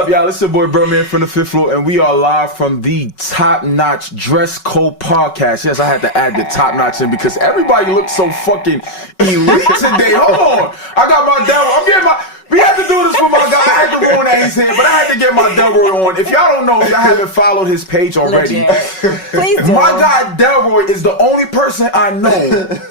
up, y'all? It's your boy Bruhman from the Fifth Floor, and we are live from the Top Notch Dress Code Podcast. Yes, I had to add the top notch in because everybody looks so fucking elite today. Hold on. I got my Delroy. I'm getting my... We had to do this for my guy. I had to ruin that he's here, but I had to get my Delroy on. If y'all don't know, y'all haven't followed his page already. Please do. My guy Delroy is the only person I know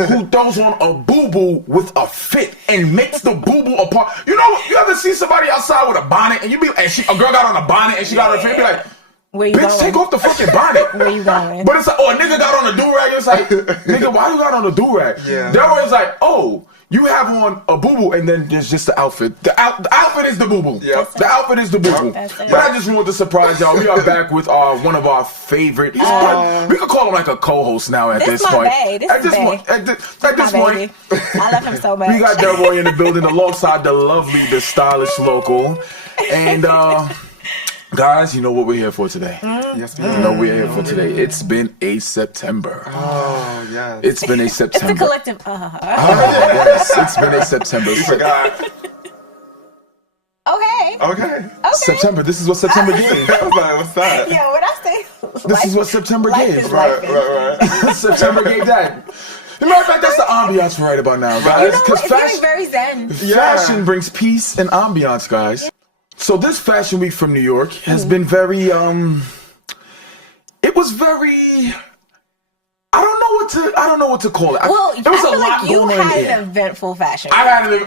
who throws on a boo-boo with a fit and makes the boo-boo apart. You know, you ever see somebody outside with a bonnet and you be, and a girl got on a bonnet and she got her fit, be like, where you bitch, going? take off the fucking bonnet. Where you going? But it's like, oh, a nigga got on a do-rag. It's like, nigga, why you got on a do-rag? Yeah. Delroy's like, oh, you have on a boo-boo and then there's just the outfit. The outfit is the boo-boo. Yep. The outfit is the boo-boo. But I just wanted to surprise y'all. We are back with one of our favorite. We could call him like a co-host now at this point. At this point. At this point. I love him so much. We got Delroy in the building alongside the lovely, the stylish local. And guys, you know what we're here for today? Yes, we You do. know what we're here for today. It's been a September. Oh, yes. It's been a It's September. the collective. Yes, it's been a September. We forgot. Okay. September. This is what September gave. I was like, what's that? Yeah, what I say. This is what September life gave. is Right. September gave that. As a matter of fact, that's the ambiance for right about now, You guys. know what? It's getting very zen. Fashion brings peace and ambiance, guys. So this Fashion Week from New York has been very, it was very, I don't know what to call it. Well, there was I feel a lot like you going on had here. an eventful fashion. I had an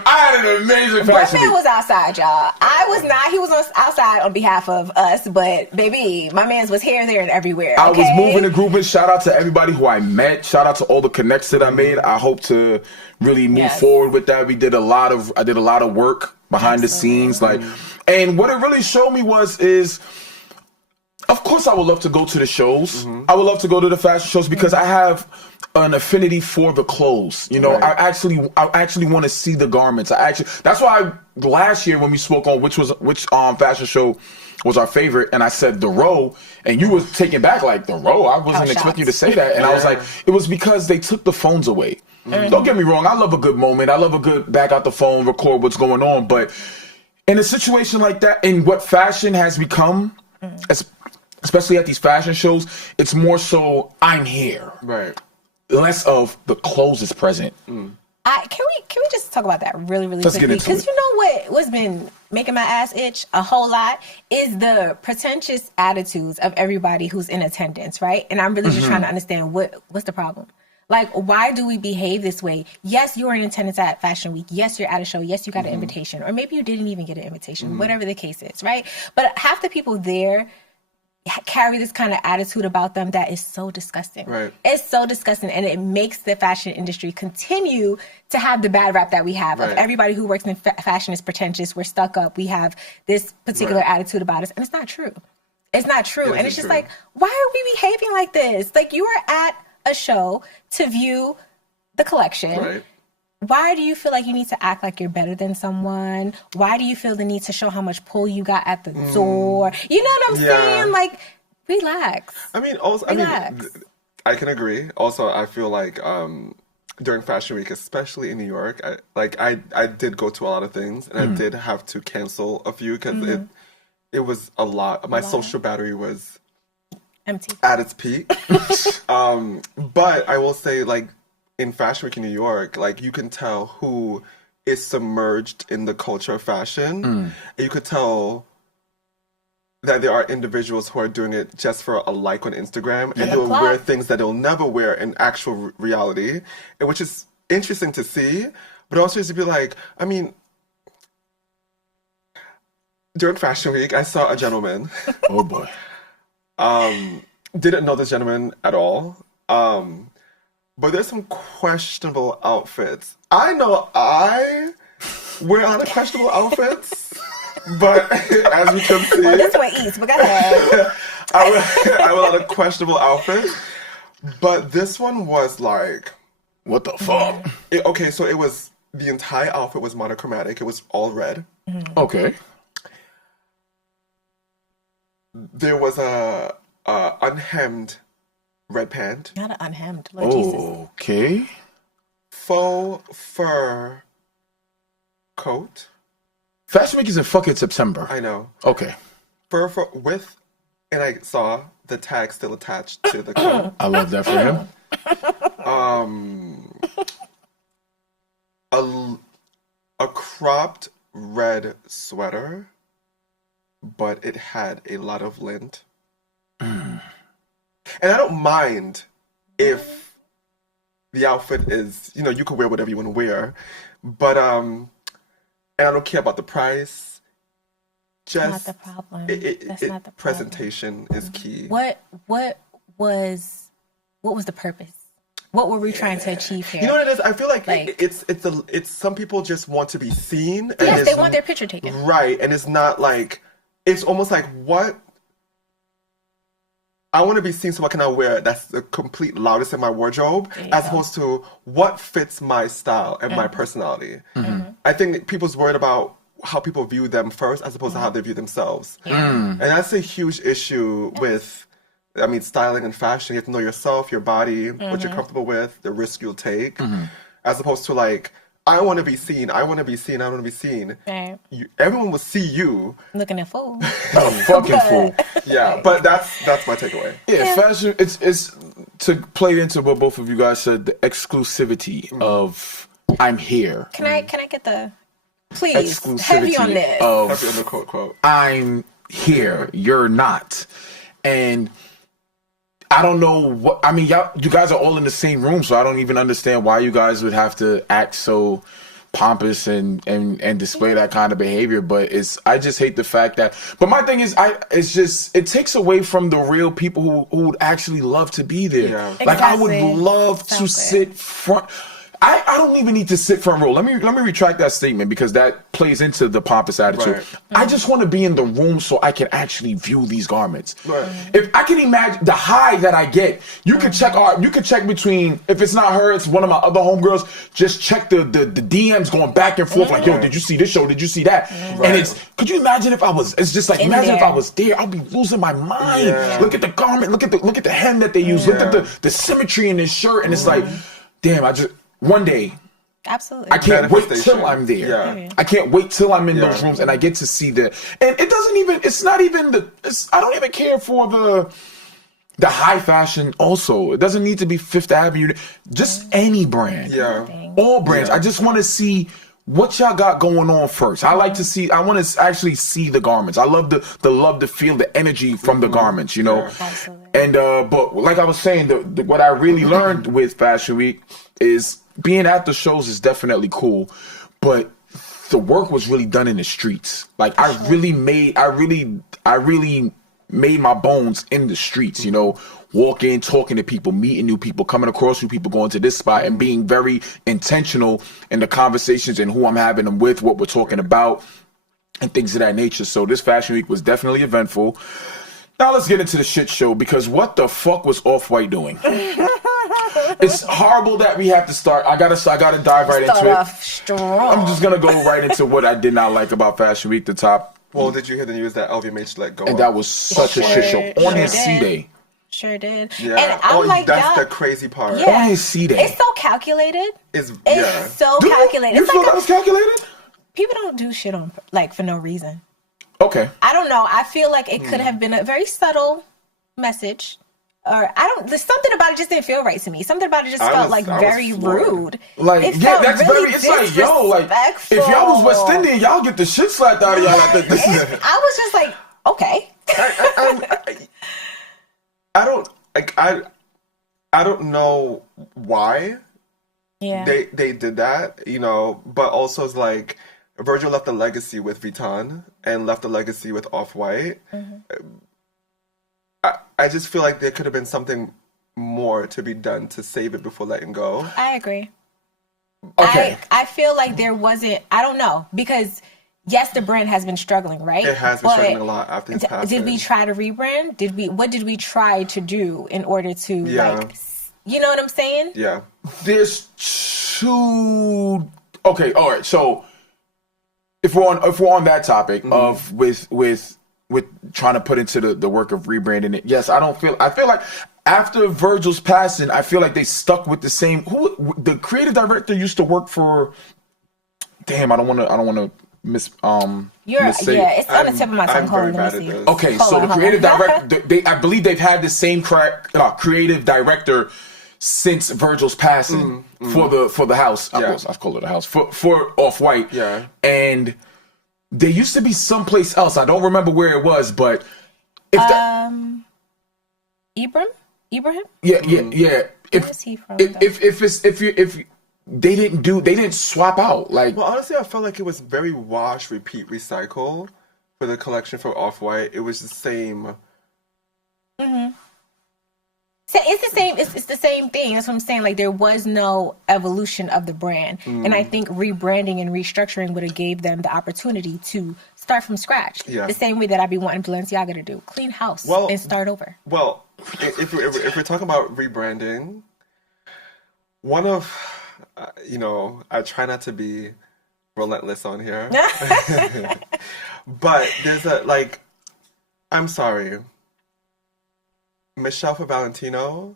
amazing Fashion Bruhman Week. was outside, y'all. I was not. He was outside on behalf of us, but baby, my man's was here, there, and everywhere. I was okay? moving and grooving. Shout out to everybody who I met. Shout out to all the connects that I made. I hope to really move forward with that. I did a lot of work behind the scenes, and what it really showed me is, of course, I would love to go to the shows. I would love to go to the fashion shows because I have an affinity for the clothes. You know, I actually want to see the garments. That's why last year when we spoke on which fashion show was our favorite, and I said the Row, and you was taken back like the Row. I wasn't expecting you to say that, and I was like, it was because they took the phones away. Don't get me wrong, I love a good moment. I love a good back out the phone, record what's going on, but in a situation like that, in what fashion has become, especially at these fashion shows, it's more so I'm here. Right. Less of the clothes is present. Can we just talk about that really Let's quickly? get into Because it. you know what's been making my ass itch a whole lot is the pretentious attitudes of everybody who's in attendance, right? And I'm really just trying to understand what's the problem. Like, why do we behave this way? Yes, you were in attendance at Fashion Week. Yes, you're at a show. Yes, you got an invitation. Or maybe you didn't even get an invitation, whatever the case is, right? But half the people there carry this kind of attitude about them that is so disgusting. Right. It's so disgusting, and it makes the fashion industry continue to have the bad rap that we have. Of everybody who works in fashion is pretentious, we're stuck up, we have this particular attitude about us, and it's not true. It's not true. And it's just like, why are we behaving like this? Like, you are at a show to view the collection. Right. Why do you feel like you need to act like you're better than someone? Why do you feel the need to show how much pull you got at the door? You know what I'm saying? Like, relax. I mean, also, I can agree. Also, I feel like during Fashion Week, especially in New York, I did go to a lot of things, and I did have to cancel a few because it was a lot. My social battery was Empty. at its peak. But I will say, like, in Fashion Week in New York, like, you can tell who is submerged in the culture of fashion. You could tell that there are individuals who are doing it just for a like on Instagram, and they'll wear things that they'll never wear in actual reality, and which is interesting to see, but also just to be like, I mean, during Fashion Week, I saw a gentleman. Oh boy. Didn't know this gentleman at all. But there's some questionable outfits. I know I wear a lot of questionable outfits, but as you can see, Well, this one eats, but go ahead. I wear a lot of questionable outfits. But this one was like, What the fuck? okay, so it was, the entire outfit was monochromatic. It was all red. Okay. There was a unhemmed red pant, Not an unhemmed. Lord Jesus. Okay. faux fur coat. Fashion Week is in fucking September. I know. Okay. with, and I saw the tag still attached to the coat. I love that for him. A cropped red sweater, but it had a lot of lint. And I don't mind if the outfit is, you can wear whatever you want to wear, but and I don't care about the price. That's not the problem. That's not the problem. Presentation is key. What was the purpose? What were we trying to achieve here? You know what it is? I feel like it's some people just want to be seen. And yes, they want their picture taken. Right, and it's not like, it's almost like, what? I want to be seen, so what can I wear that's the complete loudest in my wardrobe, as opposed to what fits my style and my personality. I think people's worried about how people view them first, as opposed to how they view themselves. And that's a huge issue with, styling and fashion. You have to know yourself, your body, what you're comfortable with, the risk you'll take, as opposed to like, I want to be seen. I want to be seen. I want to be seen. Right. Everyone will see you looking a fool. A fucking fool. Yeah, but that's my takeaway. Yeah, fashion. It's to play into what both of you guys said. The exclusivity of I'm here. Can I get the please exclusivity heavy on this? Heavy on the quote. I'm here. You're not, and. I don't know what you guys are all in the same room, so I don't even understand why you guys would have to act so pompous and display that kind of behavior. But I just hate the fact that. But my thing is, it takes away from the real people who would actually love to be there. Yeah. Exactly. Like I would love to sit front. I don't even need to sit front row. Let me retract that statement, because that plays into the pompous attitude. Right. I just want to be in the room so I can actually view these garments. Right. If I can imagine the high that I get, you could check between, if it's not her, it's one of my other homegirls, just check the DMs going back and forth like, yo, did you see this show? Did you see that? And could you imagine if I was, it's just like, imagine if I was there, I'll be losing my mind. Yeah. Look at the garment, look at the hem that they use, look at the symmetry in this shirt, and it's like, damn, one day, absolutely, I can't wait till I'm there. Yeah. I can't wait till I'm in those rooms and I get to see and it doesn't even, it's not even I don't even care for the high fashion also. It doesn't need to be Fifth Avenue, just any brand. Yeah. All brands. I just want to see what y'all got going on first. I want to actually see the garments. I love to feel the energy from the garments, Absolutely. And, but like I was saying, what I really learned with Fashion Week is being at the shows is definitely cool, but the work was really done in the streets. Like I really made my bones in the streets, walking, talking to people, meeting new people, coming across new people, going to this spot, and being very intentional in the conversations and who I'm having them with, what we're talking about, and things of that nature. So this Fashion Week was definitely eventful. Now let's get into the shit show, because what the fuck was Off-White doing? It's horrible that we have to start. I gotta dive right into it. Strong. I'm just gonna go right into what I did not like about Fashion Week. The top. Well, did you hear the news that LVMH let go? And that was such a shit show on his C-Day. Sure did. Yeah. And I'm like, that's the crazy part. Yeah. On his C-Day. It's so calculated. It's so calculated. You feel that was calculated? People don't do shit on for no reason. Okay. I don't know. I feel like it could have been a very subtle message. Or there's something about it just didn't feel right to me. Something about it just felt very rude. Like, that's really very, it's like, yo, like, if y'all was West Indian, y'all get the shit slapped out of y'all. Like this. I was just like, okay. I don't know why they did that, but also it's like Virgil left a legacy with Vuitton and left a legacy with Off-White. I just feel like there could have been something more to be done to save it before letting go. I agree. Okay. I feel like there wasn't, I don't know, because yes, the brand has been struggling, right? It has been struggling a lot after his passing. Did we try to rebrand? What did we try to do in order to you know what I'm saying? Yeah. There's two. Okay, all right. So if we're on that topic of with trying to put into the work of rebranding it, yes, I feel like after Virgil's passing, I feel like they stuck with the same. The creative director used to work for. Damn, I don't want to it's on the tip of my tongue. I'm Hold very on, bad let me at see. this. Okay, so the creative director, I believe they've had the same creative director since Virgil's passing for the house. Yeah. I've called it a house for Off-White. Yeah. And there used to be someplace else. I don't remember where it was, but if Ibrahim? yeah. Where is he from? If they didn't swap out like. Well, honestly, I felt like it was very wash, repeat, recycle for the collection for Off-White. It was the same. So it's the same. It's the same thing. That's what I'm saying. Like there was no evolution of the brand, and I think rebranding and restructuring would have gave them the opportunity to start from scratch. Yeah. The same way that I'd be wanting Balenciaga to do: clean house and start over. Well, if we're talking about rebranding, one of I try not to be relentless on here, but there's I'm sorry. Michelle for Valentino.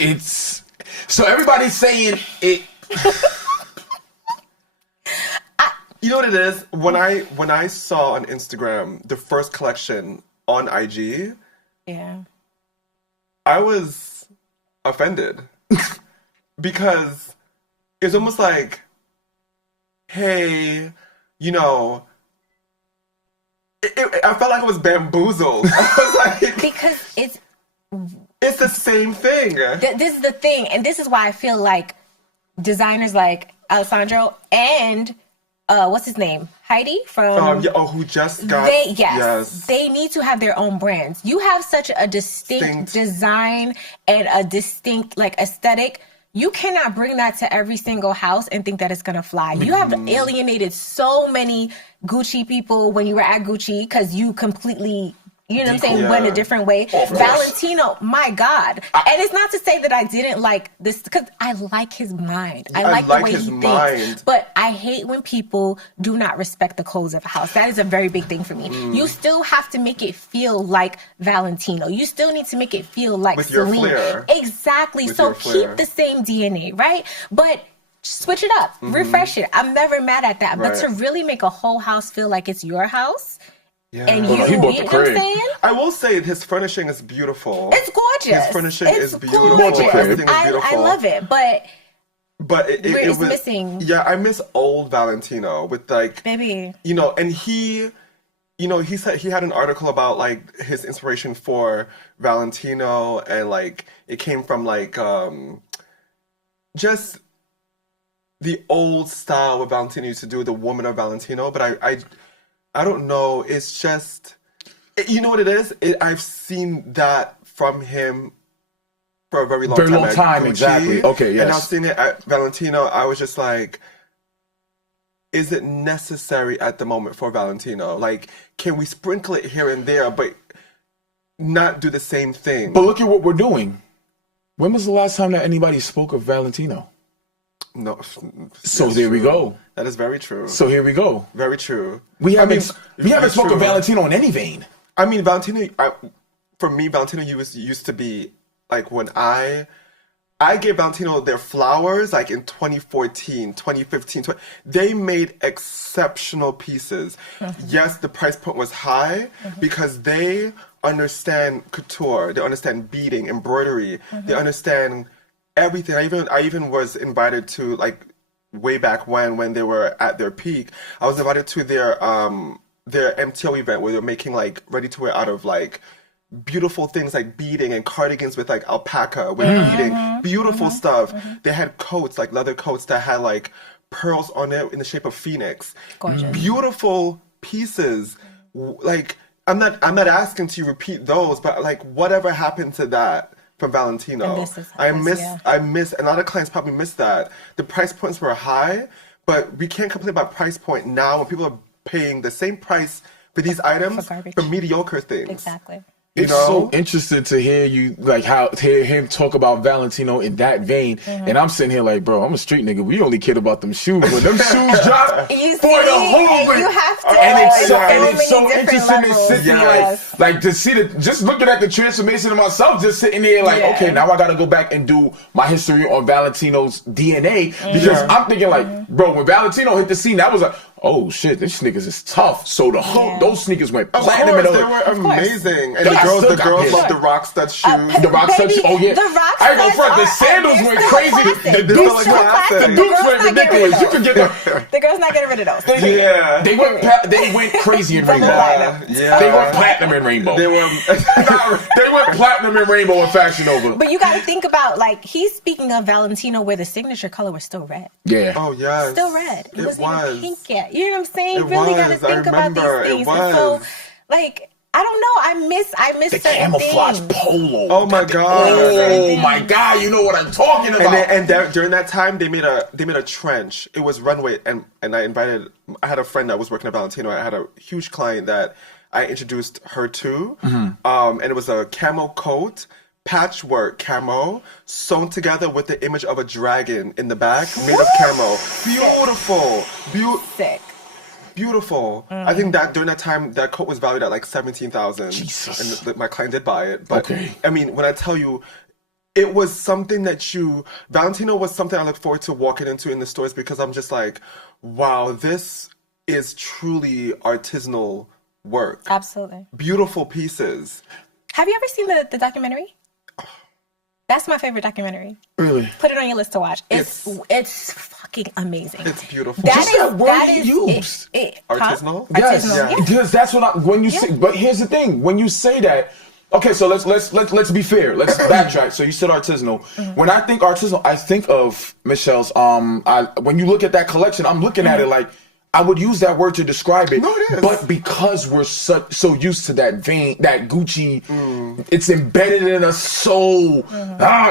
It's so everybody's saying it. You know what it is? When I saw on Instagram the first collection on IG, Yeah. I was offended because it's almost like, hey, I felt like I was bamboozled. I was like, Because it's the same thing. this is the thing, and this is why I feel like designers like Alessandro and what's his name, Heidi from who just got they need to have their own brands. You have such a distinct design and a distinct aesthetic. You cannot bring that to every single house and think that it's going to fly. You have alienated so many Gucci people when you were at Gucci because you completely, went a different way. Valentino, my God. And it's not to say that I didn't like this, because I like his mind. I like the way he thinks. But I hate when people do not respect the codes of a house. That is a very big thing for me. You still have to make it feel like Valentino. You still need to make it feel like with Celine. Your flair. Exactly. So keep the same DNA, right? But switch it up, refresh it. I'm never mad at that. Right. But to really make a whole house feel like it's your house, yeah. and you know what I'm saying? I will say his furnishing is beautiful. It's gorgeous. His furnishing is beautiful. Gorgeous. Everything is beautiful. I love it, but it was missing. Yeah, I miss old Valentino with Baby. And he said he had an article about his inspiration for Valentino, and it came from just the old style what Valentino used to do, the woman of Valentino. But I don't know. It's just, you know what it is? I've seen that from him for a very long time. Very long time, exactly. Okay, yes. And I've seen it at Valentino. I was just like, is it necessary at the moment for Valentino? Can we sprinkle it here and there, but not do the same thing? But look at what we're doing. When was the last time that anybody spoke of Valentino? No. So there we go. That is very true. So here we go. Very true. We haven't spoken of Valentino in any vein. I mean, Valentino, for me, Valentino used to be when I gave Valentino their flowers in 2014, 2015. They made exceptional pieces. Yes, the price point was high because they understand couture. They understand beading, embroidery. They understand everything. I even was invited to way back when they were at their peak. I was invited to their MTO event where they're making ready to wear out of beautiful things like beading and cardigans with alpaca with beading, beautiful stuff. They had coats leather coats that had pearls on it in the shape of phoenix. Gorgeous. Beautiful pieces. I'm not asking to repeat those, but whatever happened to that from Valentino? I miss, and a lot of clients probably miss that. The price points were high, but we can't complain about price point now when people are paying the same price for these items for mediocre things. Exactly. It's so interesting to hear you, like, hear him talk about Valentino in that vein. And I'm sitting here like, bro, I'm a street nigga. We only kid about them shoes. When them shoes drop, you boy, the whole you have to. and Like, it's so interesting to sit there, like to see just looking at the transformation of myself, just sitting there like, okay, now I got to go back and do my history on Valentino's DNA because I'm thinking like, bro, when Valentino hit the scene, that was like, oh shit, these sneakers is tough. So those sneakers went platinum. Of course, they were amazing. And the girls love the Rockstud shoes. The Rockstud shoes, oh yeah. The Rockstud, I ain't gonna front, the sandals went crazy. The Dukes went ridiculous. You could get the girls not getting rid of those. They went crazy in rainbow. They went platinum in rainbow. They went platinum in rainbow in Fashion Nova. But you got to think about, like, he's speaking of Valentino where the signature color was still red. Yeah. Oh yes. Still red. It wasn't even pink yet. You know what I'm saying? You really got to think about these things. So, like, I don't know. I miss the certain camouflage things. polo. Oh my god. Oh my god. You know what I'm talking about. And during that time, they made a trench. It was runway, and I had a friend that was working at Valentino. I had a huge client that I introduced her to, and it was a camo coat. Patchwork camo sewn together with the image of a dragon in the back, made of camo. Beautiful. Sick. Beautiful. I think that during that time, that coat was valued at like $17,000. Jesus. And my client did buy it. But I mean, when I tell you, it was something that Valentino was something I look forward to walking into in the stores because I'm just like, wow, this is truly artisanal work. Absolutely. Beautiful pieces. Have you ever seen the documentary? That's my favorite documentary. Really? Put it on your list to watch. It's fucking amazing. It's beautiful. That word you used. Artisanal? Yes. Because that's what when you say, but here's the thing. When you say that, okay, so let's be fair. Let's backtrack. So you said artisanal. When I think artisanal, I think of Michelle's when you look at that collection, I'm looking at it like I would use that word to describe it. No, it is. But because we're so used to that vein, that Gucci, it's embedded in us so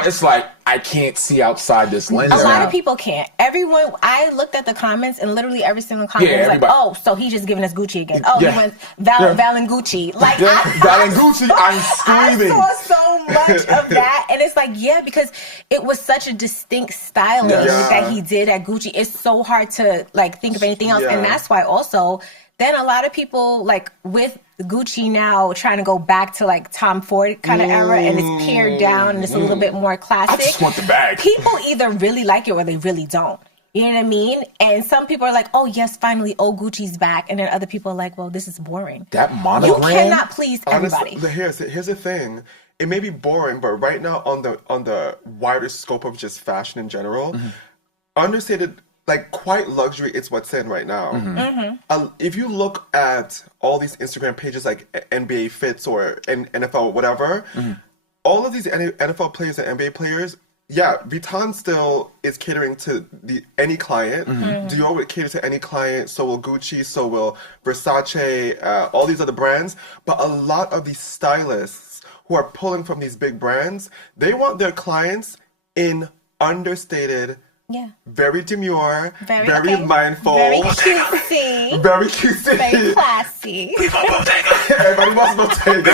it's like I can't see outside this lens. A lot of people can't. I looked at the comments and literally every single comment was like, oh, so he's just giving us Gucci again. Oh, he went Val and Gucci. Like, Val and Gucci, I'm screaming. I saw so much of that. And it's like, because it was such a distinct styling that he did at Gucci. It's so hard to, like, think of anything else. Yeah. And that's why also, then a lot of people, like, with Gucci now trying to go back to like Tom Ford kind of era and it's pared down and it's a little bit more classic. I just want the bag. People either really like it or they really don't. You know what I mean? And some people are like, oh yes, finally, Gucci's back. And then other people are like, well, this is boring. That monogram? You cannot please everybody. Honestly, here's the thing. It may be boring, but right now on the wider scope of just fashion in general, understated, like, quite luxury, it's what's in right now. If you look at all these Instagram pages like NBA Fits or NFL or whatever, all of these NFL players and NBA players, Vuitton still is catering to any client. Dior would cater to any client. So will Gucci. So will Versace. All these other brands. But a lot of these stylists who are pulling from these big brands, they want their clients in understated, very demure, very mindful, very cutesy, very cutesy, very classy. Everybody wants Bottega.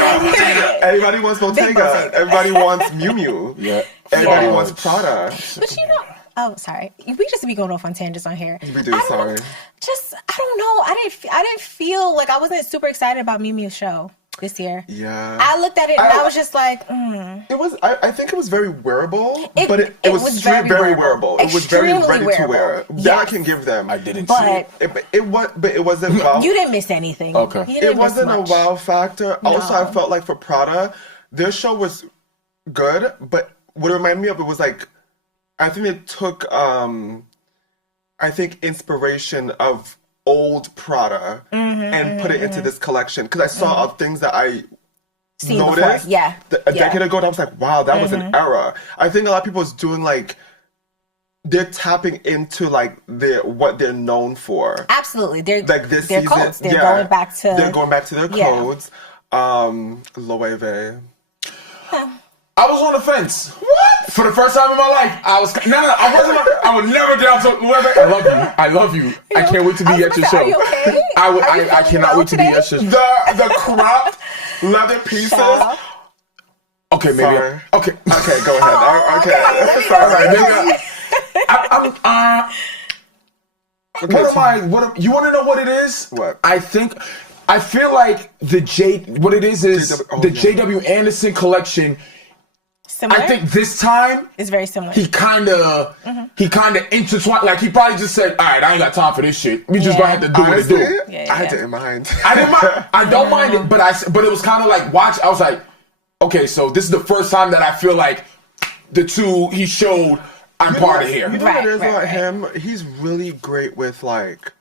Everybody wants Bottega. Everybody wants Miu Miu. Yeah. Everybody wants Prada. But you know, oh, sorry, we just be going off on tangents on here. We do. Sorry. I don't know. I didn't feel like I wasn't super excited about Miu Miu's show this year. Yeah. I looked at it and I was just like, It was. I think it was very wearable, but it was very wearable. It was very ready to wear. That I can give them. I didn't see it. It wasn't. Wow. You didn't miss anything. Okay. It wasn't a wow factor. No. Also, I felt like for Prada, their show was good, but what it reminded me of, it was like, I think it took, inspiration of old Prada and put it into this collection. Because I saw things that I noticed a decade ago, and I was like, wow, that was an era. I think a lot of people is doing like, they're tapping into like what they're known for. Absolutely. They're like this their season. Codes. They're going back to their codes. Loewe. I was on the fence. What? For the first time in my life, I was. No, I wasn't. I would never get out to Loewe. I love you. I can't wait to be at your show. Are you okay? I cannot wait to be at your show. The crop. leather pieces. Child. Okay, maybe. Sorry. Okay. Okay, go ahead. Okay. Sorry, maybe Okay, you want to know what it is? What? I feel like what it is JW Anderson collection. Similar? I think this time It's very similar. he kind of intertwined. Like he probably just said, "All right, I ain't got time for this shit. We just gonna have to do what it honestly, do." I didn't mind. I didn't mind. I don't mind it, but it was kind of like watch. I was like, okay, so this is the first time that I feel like the two he showed I'm part of here. You know what it is about Right. him? He's really great with like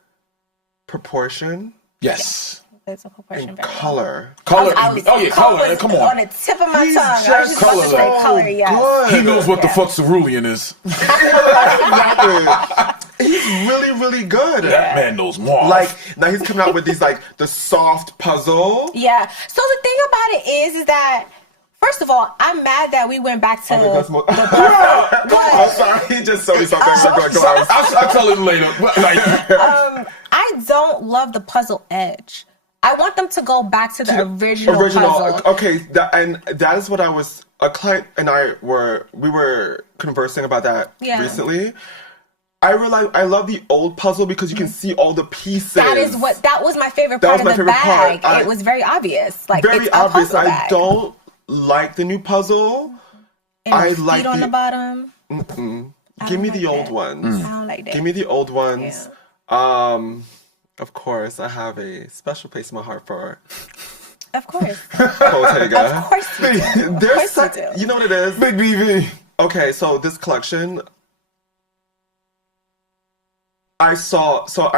proportion Yes. It's a proportion and very well. color. Color. I was- Oh yeah, color. Come on. On the tip of my He's tongue. I was just just about to say colorless. color, yes. Good. He knows what the fuck cerulean is. Exactly. He's really, really good. That man knows more. Like now he's coming out with these like the soft puzzle. Yeah. So the thing about it is that, first of all, I'm mad that we went back to I'm sorry, he just showed me something. I'll tell him later. But, like, I don't love the puzzle edge. I want them to go back to the original puzzle. Okay, that is what I was. A client and I we were conversing about that recently. I realized I love the old puzzle because you can see all the pieces. That was my favorite part of the bag. It was very obvious. Like very it's a obvious. puzzle I bag. don't like the new puzzle. And I the like feet on the bottom. Give me like the old that. ones. I don't like that. Give me the old ones. Of course, I have a special place in my heart for Of course. Bottega. Of course you do. There's Of course you do. you know what it is? Big BV. Okay, so this collection, I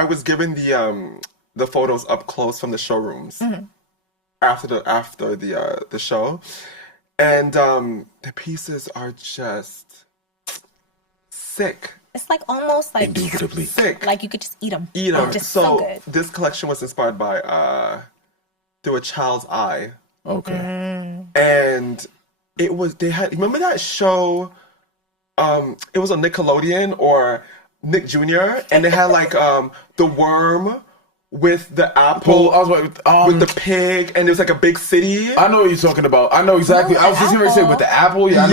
was given the photos up close from the showrooms after the show, and the pieces are just sick. It's like almost like Indubitably. Sick. Like you could just eat them. You know, Just so good. this collection was inspired by Through a Child's Eye. Okay. And remember that show, it was on Nickelodeon or Nick Jr. and they had like the worm with the apple, I was like, with the pig, and it was like a big city. I know what you're talking about. I know exactly. No, I was just going to say with the apple. Yeah, I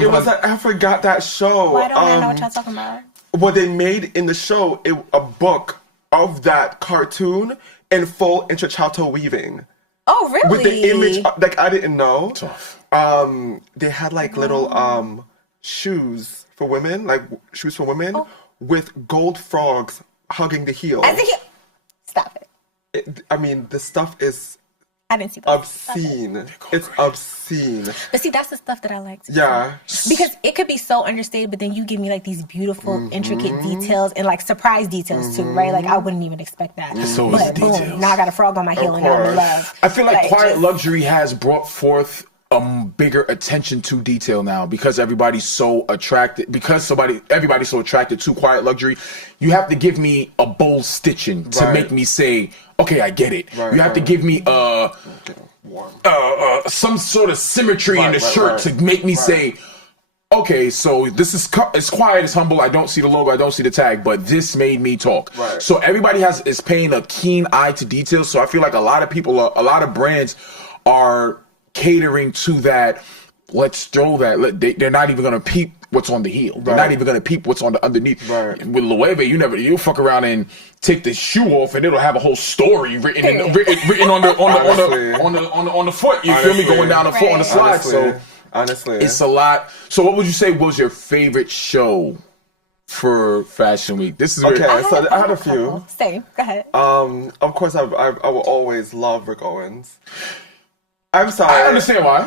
know. I forgot that show. Why don't I know what y'all talking about? Well, they made in the show a book of that cartoon in full interchalto weaving. Oh, really? With the image, like I didn't know. Tough. They had like little shoes for women, with gold frogs hugging the heel. Stop it. I mean, the stuff is I didn't see that. obscene. It's obscene. But see, that's the stuff that I like to Yeah. see. Because it could be so understated, but then you give me like these beautiful, intricate details and like surprise details too, right? Like I wouldn't even expect that. So is But the boom, details. now I got a frog on my heel and I'm in love. I feel like Quiet just- Luxury has brought forth bigger attention to detail now because everybody's so attracted. Everybody's so attracted to Quiet Luxury. You have to give me a bold stitching to make me say, okay, I get it. You have to give me some sort of symmetry in the shirt to make me say, okay, so this is it's quiet, it's humble. I don't see the logo, I don't see the tag, but this made me talk. Right. So everybody is paying a keen eye to detail. So I feel like a lot of brands are catering to that. Let's throw that. They're not even gonna peep what's on the heel. They're not even gonna peep what's on the underneath. Right. With Loewe, you'll fuck around and take the shoe off, and it'll have a whole story written on the foot. You feel me? Going down the foot on the slide. Honestly, it's a lot. So what would you say was your favorite show for Fashion Week? This is okay. So I had a few. Same. Go ahead. Of course, I will always love Rick Owens. I'm sorry. I understand why.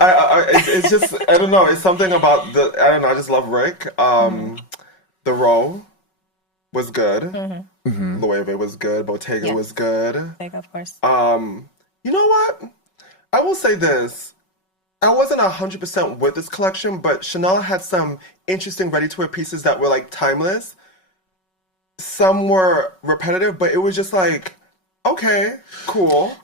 It's just I don't know. It's something about I just love Rick. The Row was good. Loewe was good. Bottega was good. Bottega, of course. You know what? I will say this. I wasn't 100% with this collection, but Chanel had some interesting ready-to-wear pieces that were like timeless. Some were repetitive, but it was just like, okay, cool.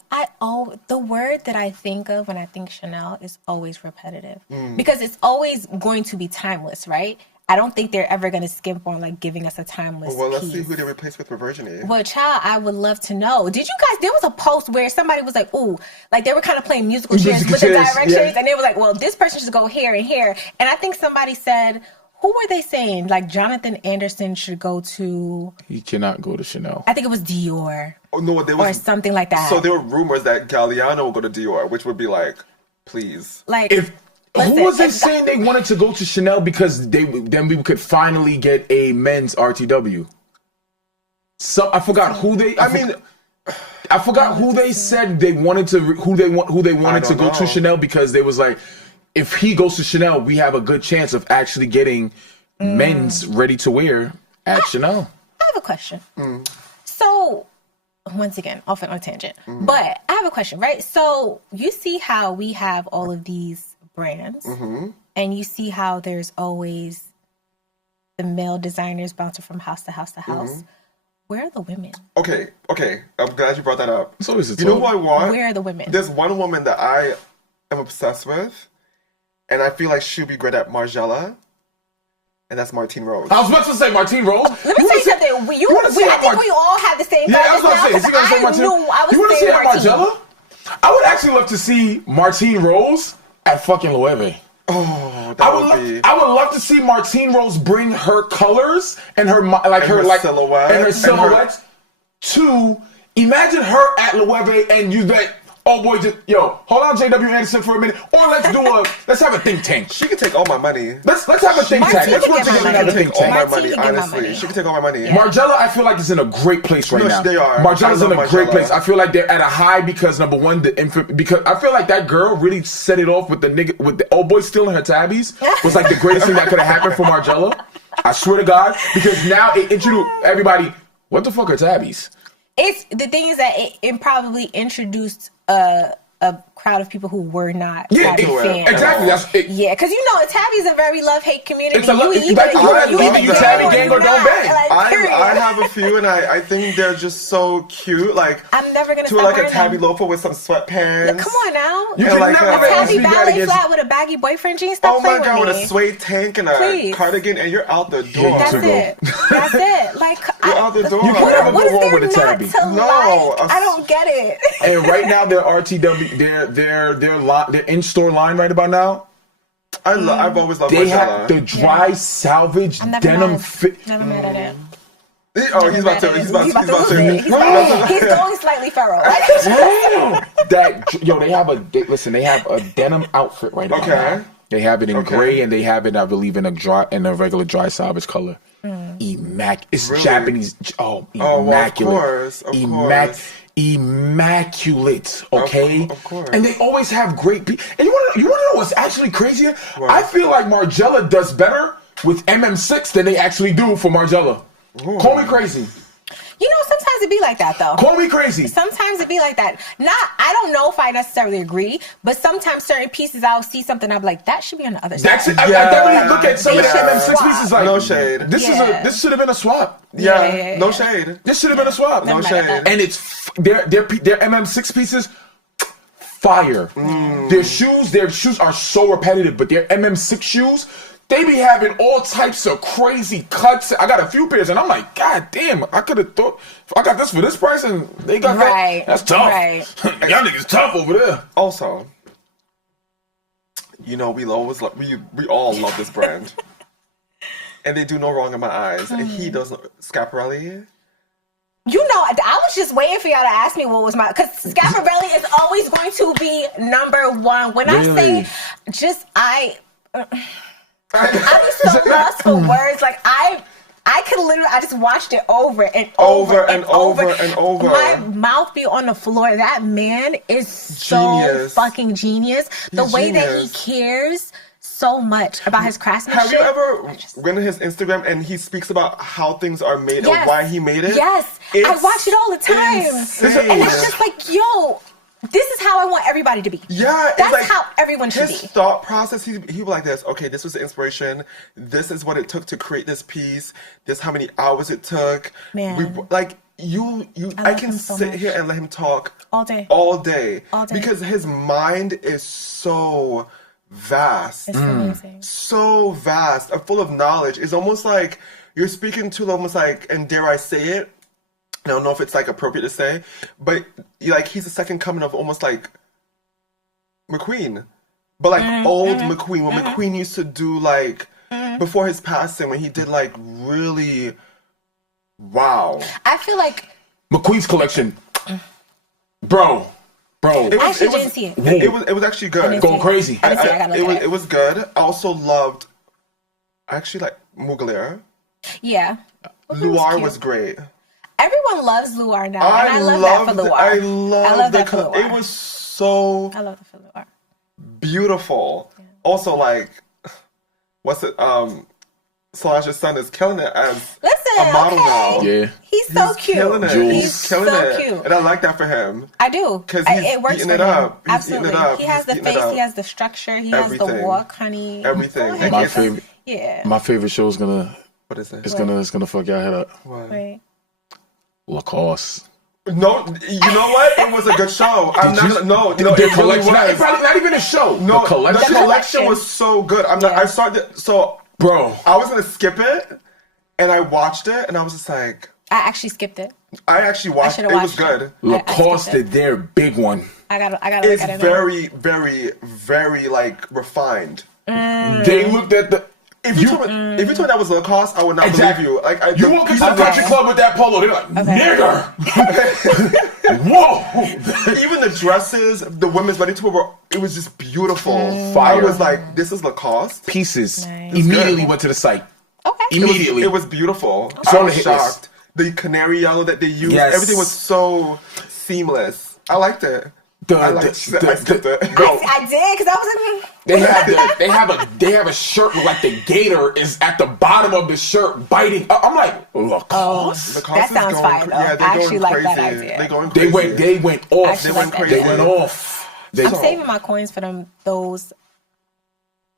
The word that I think of when I think Chanel is always repetitive because it's always going to be timeless, right? I don't think they're ever going to skimp on like giving us a timeless Well, let's piece. see who they replace with Reversion. Well, child, I would love to know. Did you guys? There was a post where somebody was like, "Ooh," like they were kind of playing musical chairs with the directions, and they were like, "Well, this person should go here and here." And I think somebody said, "Who were they saying? Like Jonathan Anderson should go to." He cannot go to Chanel. I think it was Dior. Oh no, there was or something like that. So there were rumors that Galliano will go to Dior, which would be like, please. Like If who was they saying they wanted to go to Chanel because then we could finally get a men's RTW? So I forgot who they. I forgot who they said they wanted to. Who they wanted to go to Chanel because they was like, if he goes to Chanel, we have a good chance of actually getting men's ready to wear at Chanel. I have a question. So. Once again, off on a tangent. But I have a question, right? So you see how we have all of these brands, and you see how there's always the male designers bouncing from house to house to house. Where are the women? Okay. I'm glad you brought that up. It's always you know who I want? Where are the women? There's one woman that I am obsessed with, and I feel like she'll be great at Margiela. And that's Martine Rose. I was about to say Martine Rose. Let me tell you something. I think we all have the same thought. Yeah, I was about to say. Is he going to say Martine? You want to see Margiela? I would actually love to see Martine Rose at fucking Loewe. Oh, that would be. I would love to see Martine Rose bring her colors and her silhouette and her silhouettes to imagine her at Loewe and you bet. Oh boy, hold on, JW Anderson for a minute, or let's have a think tank. She can take all my money. Let's have a think tank. Let's work together and have a think tank. All my money, honestly, she can take all my money. Yeah. Margiela, I feel like is in a great place right now. They are. Margiela's in a great place. I feel like they're at a high because number one, because I feel like that girl really set it off with the old boy stealing her tabbies was like the greatest thing that could have happened for Margiela. I swear to God, because now it introduced everybody. What the fuck are tabbies? It's the thing is that it probably introduced a crowd of people who were not Tabby fans. Exactly. That's it. Yeah, because Tabby's a very love-hate community. It's you Tabby gang or don't bang. I have a few, and I think they're just so cute. Like I'm never gonna do like a tabby loafer with some sweatpants. Come on now. You can like a tabby ballet flat with a baggy boyfriend jeans. Oh my god, with a suede tank and a cardigan, and you're out the door. That's it. That's it. Like you're out the door. You can never go wrong with a tabby. No, I don't get it. And right now, their RTW, their in-store line right about now. I've always loved. They have the dry salvage denim fit. Never mad at it. Oh, he's about to. He's going slightly feral. They have a denim outfit right now. Okay. They have it in gray and they have it, I believe, in a regular dry salvage color. It's really? Japanese. Immaculate. Well, of course. Immaculate, okay? Of course. And they always have great people. And you want to know what's actually crazier? What? I feel like Margiela does better with MM6 than they actually do for Margiela. Ooh. Call me crazy. Sometimes it be like that, though. Call me crazy. Sometimes it be like that. I don't know if I necessarily agree, but sometimes certain pieces I'll see something I'm like, that should be on the other side. That's it. I definitely look at some of the MM6 pieces like, no shade. This should have been a swap. Yeah. No shade. This should have been a swap. No shade. And it's their MM6 pieces. Fire. Their shoes are so repetitive, but their MM6 shoes, they be having all types of crazy cuts. I got a few pairs, and I'm like, God damn! I could have thought if I got this for this price, and they got that. That's tough. Right. Y'all niggas tough over there. Also, we all love this brand, and they do no wrong in my eyes. And he doesn't. Schiaparelli. I was just waiting for y'all to ask me what was because Schiaparelli is always going to be number one. When I say I'm so lost for words. Like I could literally, I just watched it over and over and over. My mouth be on the floor. That man is so fucking genius. The way that he cares so much about his craftsmanship. Have you ever went to his Instagram and he speaks about how things are made and why he made it? Yes, I watch it all the time. Insane. And it's just like, this is how I want everybody to be. Yeah. That's how everyone should be. His thought process, he would be like this. Okay, this was the inspiration. This is what it took to create this piece. This how many hours it took. Man. I can sit here and let him talk all day. Because his mind is so vast. It's amazing. So vast, full of knowledge. It's almost like you're speaking to almost like, and dare I say it, I don't know if it's like appropriate to say, but like he's the second coming of almost like McQueen. But like old McQueen, when McQueen used to do like, before his passing, when he did like really, wow. I feel like McQueen's collection, bro. I actually didn't see it. It was actually good. Going crazy. I didn't see it. I gotta look at it. It was good. I also loved, I actually like Mugler. Yeah. Luar was great. Everyone loves Luar now, and I love that for Luar. I love that for Luar. It was so I love it for Luar. beautiful. Yeah. Also, like, what's it? Solange's son is killing it as a model now. Yeah, he's so cute. Killing it. Jules. He's killing so it, cute. and I like that for him. I do, because it works for him. Up. He's Absolutely, eating it up. He has the face. He has the structure. He has the walk, honey. Everything. My favorite. Yeah. My favorite show is gonna. What is it? It's gonna fuck your head up. What? Wait. Lacoste. No, you know what? It was a good show. I'm not gonna. No, The it really collection. was. Not even a show. No, the collection. the collection was so good. I'm not. I started. So, bro, I was gonna skip it, and I watched it, and I was just like, I actually skipped it. I actually watched it. It was good. Lacoste did their big one. I gotta It's look at it. very, very, very like refined. They looked at the. If you told me that was Lacoste, I would not believe you. Like, you walk into the country club with that polo, they're like, nigger. Whoa. Even the dresses, the women's ready to wear, it was just beautiful. Fire. I was like, this is Lacoste. Pieces. Nice. Immediately went to the site. Okay. Immediately. It was beautiful. It's I on the was hit shocked. list. The canary yellow that they used, Yes. everything was so seamless. I liked it. I skipped it. I did because I was like, they have a shirt like the gator is at the bottom of the shirt biting. I'm like, Lacoste. Lacoste that sounds fire though. Yeah, I actually like that crazy. idea. They're going crazy. They went off. They went crazy. They went off. I'm saving my coins for those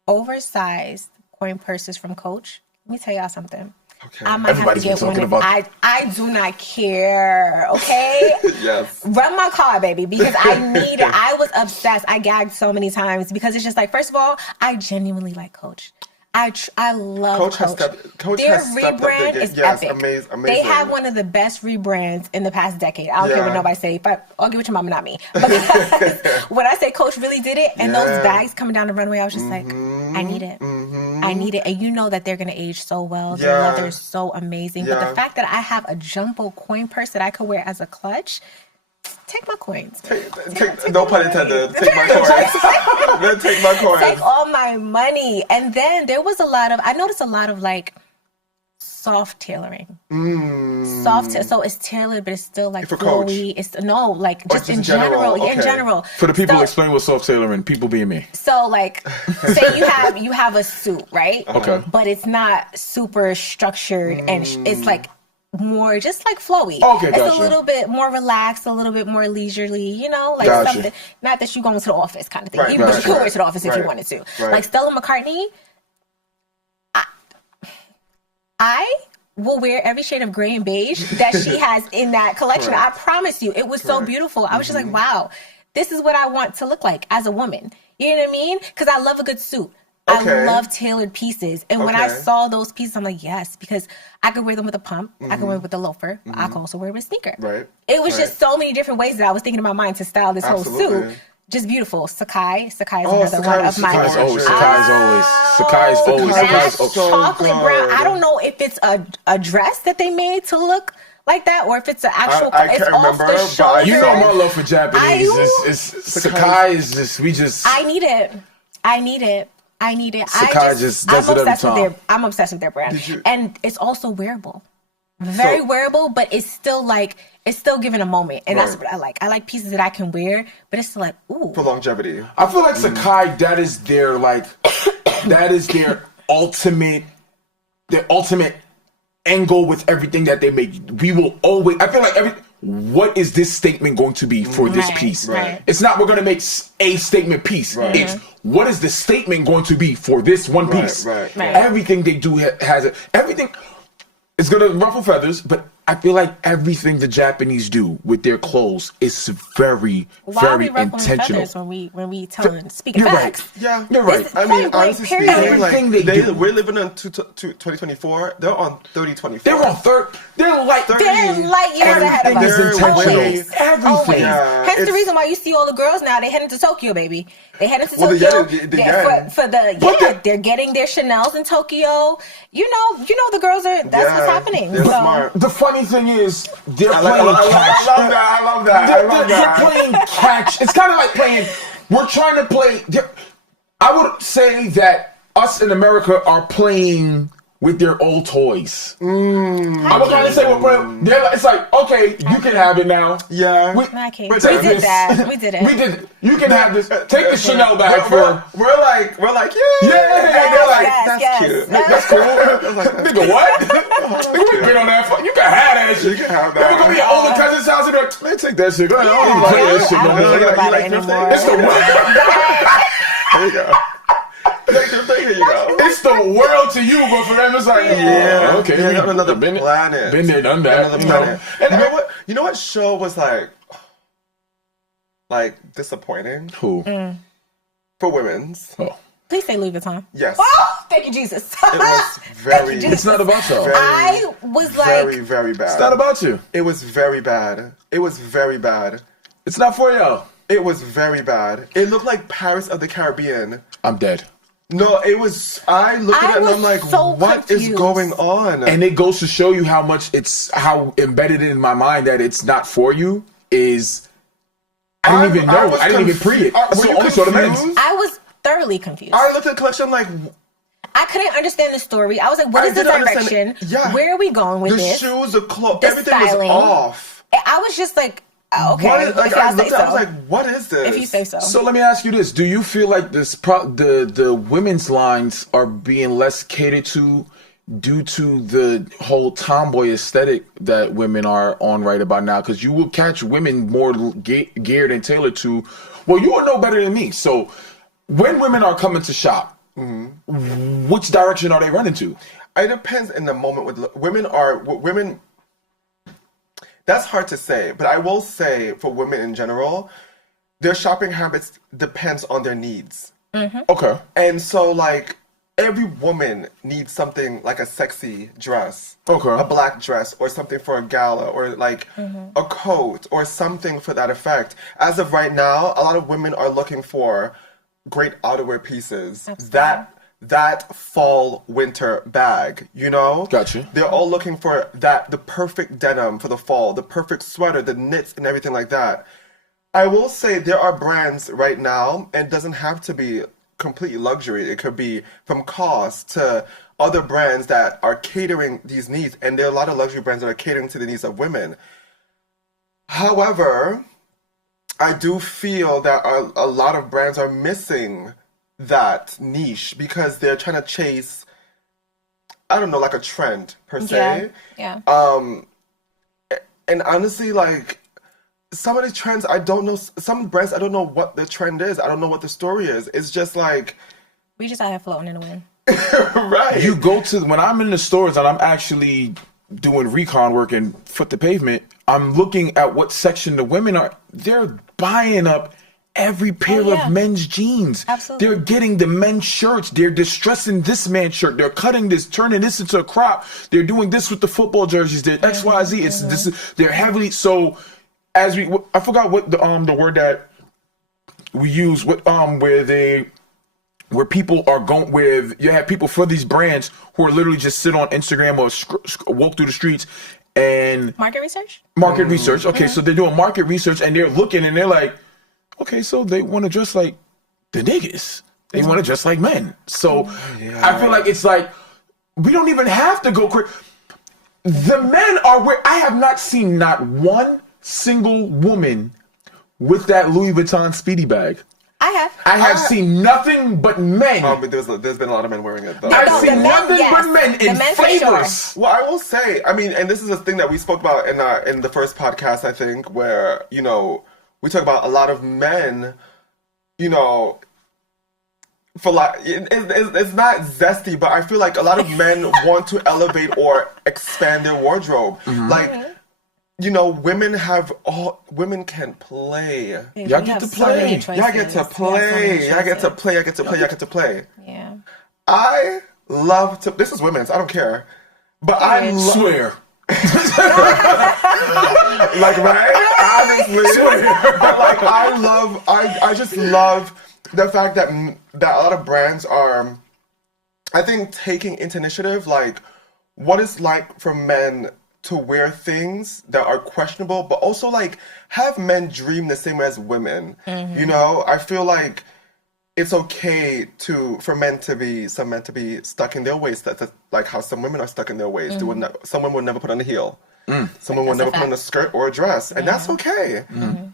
oversized coin purses from Coach. Let me tell y'all something. Okay. I might Everybody's have to been get talking one. about. I do not care. Okay. Yes. Run my car, baby, because I need it. I was obsessed. I gagged so many times because it's just like, first of all, I genuinely like Coach. I love Coach. Their rebrand is epic. Amazing. They have one of the best rebrands in the past decade. I don't care what nobody say. But I'll give it to mama, not me. Because when I say Coach really did it, and those bags coming down the runway, I was just like, I need it. I need it. And you know that they're going to age so well. Their leather's so amazing. But the fact that I have a jumbo coin purse that I could wear as a clutch, take my coins. No pun intended. Take my coins. Then take my coins. Take all my money. And then there was I noticed a lot of like soft tailoring. So it's tailored, but it's still like for flowy. Coach. Just in general. Okay. In general. For the people, explain what soft tailoring. People being me. So like, say you have a suit, right? Okay. But it's not super structured, and it's like more just like flowy. Okay, it's gotcha. a little bit more relaxed, a little bit more leisurely, like Gotcha. something. Not that you going to the office kind of thing. Right, But you could wear right, it to the office if you wanted to. Right. Like Stella McCartney, I will wear every shade of gray and beige that she has in that collection. I promise you, it was so beautiful. I was just like, wow, this is what I want to look like as a woman. You know what I mean? Because I love a good suit. I love tailored pieces. And when I saw those pieces, I'm like, yes, because I could wear them with a pump. I could wear it with a loafer. I could also wear it with a sneaker. Right. It was just so many different ways that I was thinking in my mind to style this whole Absolutely. suit. Just beautiful. Sakai is another one of my Sakai is always. chocolate brown. I don't know if it's a dress that they made to look like that, or if it's an actual. I it's can't off remember, the but shoulder. You know my love for Japanese. Sakai is just. I need it. Sakai just does it every time. I'm obsessed with their brand, and it's also wearable. Very wearable, but it's still giving a moment, and that's what I like. I like pieces that I can wear, but it's still like, ooh, for longevity. I feel like Sakai, that is their ultimate angle with everything that they make. We will always. I feel like what is this statement going to be for this piece? Right. It's not we're going to make a statement piece. Right. It's what is the statement going to be for this one piece? Right. Everything they do has it. Everything is going to ruffle feathers, but I feel like everything the Japanese do with their clothes is very, very intentional. When we speaking You're facts. right. Yeah, you're right. I mean, honestly speaking, everything like, they do. we're living on 2024. They're on 3024. They're on third. They're like 30. They're light years ahead of Everything us. is intentional. Always. Everything. Always. Yeah, Hence the reason why you see all the girls now, they heading to Tokyo, baby. They heading to Well, Tokyo. they're They're getting their Chanels in Tokyo. You know the girls are, that's what's happening. They're smart. The funny thing is, they're I playing catch. I love that. They're playing catch. It's kind of like playing. We're trying to play. I would say that us in America are playing with their old toys. I was trying to say we're playing. It's like, okay, you can have it now. Yeah. We did that. We did it. We did. You can have this. Take the Chanel bag for. We're like, yeah. Yeah. They're like, That's cute. that's cool. Nigga, what? Nigga, we been on that. You can have that shit. You can have that. Then we're gonna be at older cousin's house and be like, man, take that shit. Go ahead. I don't even play that shit no more. about it anymore. It's the world. There you go. There you go. It's the world to you, but for them it's like, Yeah. okay, They're we on another been planet. Been there, done that. Another planet. And you know what show was like disappointing Who? for women's? Oh. Please say Louis Vuitton. Yes. Oh, thank you, Jesus. It was very. It's not about y'all. I was like, very, very bad. It's not about you. It was very bad. It was very bad. It's not for y'all. It was very bad. It looked like Paris of the Caribbean. I'm dead. No, it was. I looked at it and I'm like, so what is confused. going on? And it goes to show you how embedded in my mind that it's not for you is. I didn't even know. I didn't even pre it. Were you confused? I was thoroughly confused. I looked at the collection, I'm like, I couldn't understand the story. I was like, what is the didn't direction? understand. Yeah. Where are we going with the this? shoes, the clothes, The everything styling. was off. I was just like, okay, What is, like, if y'all I say looked so. at it, I was like, what is this? If you say so. So let me ask you this: do you feel like the women's lines are being less catered to due to the whole tomboy aesthetic that women are on right about now? Because you will catch women more geared and tailored to. Well, you will know better than me. So when women are coming to shop, which direction are they running to? It depends in the moment. With women. That's hard to say, but I will say for women in general, their shopping habits depends on their needs. Okay. And so, like, every woman needs something like a sexy dress, Okay. a black dress, or something for a gala, or like a coat, or something for that effect. As of right now, a lot of women are looking for great outerwear pieces. Absolutely. That fall winter bag, you know? Gotcha. They're all looking for the perfect denim for the fall, the perfect sweater, the knits and everything like that. I will say there are brands right now, and it doesn't have to be completely luxury. It could be from COS to other brands that are catering these needs, and there are a lot of luxury brands that are catering to the needs of women. However, I do feel that a lot of brands are missing that niche because they're trying to chase, I don't know, like a trend per se. Yeah. And honestly, like, some of these trends, I don't know. Some brands, I don't know what the trend is. I don't know what the story is. It's just like, We just out here floating in the wind. right. You go to when I'm in the stores and I'm actually doing recon work and foot to pavement. I'm looking at what section the women are. They're buying up every pair of men's jeans. Absolutely. They're getting the men's shirts. They're distressing this man's shirt. They're cutting this, turning this into a crop. They're doing this with the football jerseys. They're XYZ. It's this. They're heavily so. As I forgot what the word that we use. Where people are going, where you have people for these brands who are literally just sit on Instagram or walk through the streets and Market research? market research. Okay, so they're doing market research and they're looking and they're like, okay, so they want to dress like the niggas. They want to dress like men. So I feel like it's like, we don't even have to go crazy. The men are where I have not seen not one single woman with that Louis Vuitton Speedy bag. I have seen nothing but men. But there's been a lot of men wearing it though. I've No, seen the men, nothing yes. but men The in men for flavors. Well, I will say, I mean, and this is a thing that we spoke about in the first podcast, I think, where, you know, we talk about a lot of men, you know, for like it's not zesty, but I feel like a lot of men want to elevate or expand their wardrobe. Like, you know, women can play. Y'all get to play. Y'all get to play. Y'all get to play. Y'all get to play. Y'all get to play. Yeah. I love to. This is women's. I don't care, but I swear. Like, right? Obviously. But like, I just love the fact that a lot of brands are, I think, taking into initiative, like, what it's like for men to wear things that are questionable, but also, like, have men dream the same way as women. You know? I feel like it's okay for some men to be stuck in their ways, that's like how some women are stuck in their ways. Some women would never put on a heel. Someone will never put on a skirt or a dress, and that's okay.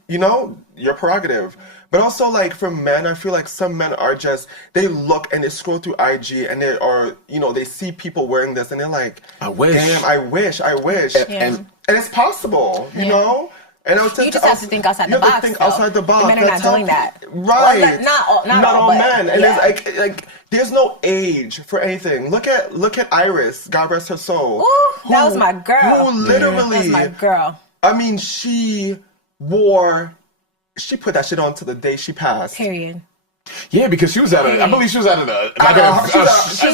You know, your prerogative. But also, like, for men, I feel like some men are just, they look and they scroll through IG and they are, you know, they see people wearing this and they're like, I wish. Damn, I wish. And it's possible, you know? And you just have to think outside the box. You have to think outside the box. The men are not doing that. Right. Well, not all men. And yeah. it's like there's no age for anything. Look at Iris, God rest her soul. Ooh, that was my girl. Who literally, that was my girl. I mean, she put that shit on to the day she passed. Period. Yeah, because she was at I believe she was at She was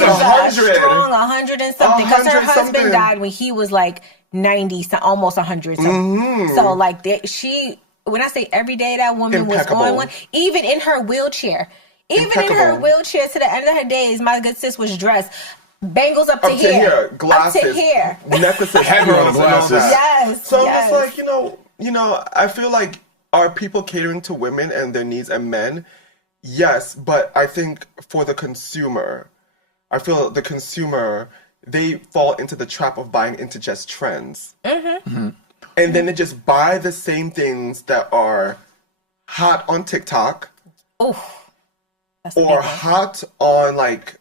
100. strong 100 and something. Because her 100 husband something. died when he was like 90, almost 100 something. So like when I say every day that woman Impeccable. was on one, even in her wheelchair. Even in her wheelchair to the end of her days, my good sis was dressed. Bangles up to here. Glasses. Up to here. Necklaces. Heavy on the glasses. Yes. So yes. it's like, you know, I feel like, are people catering to women and their needs and men? Yes, but I think for the consumer, I feel the consumer, they fall into the trap of buying into just trends. And then they just buy the same things that are hot on TikTok. Oof. Or hot on, like,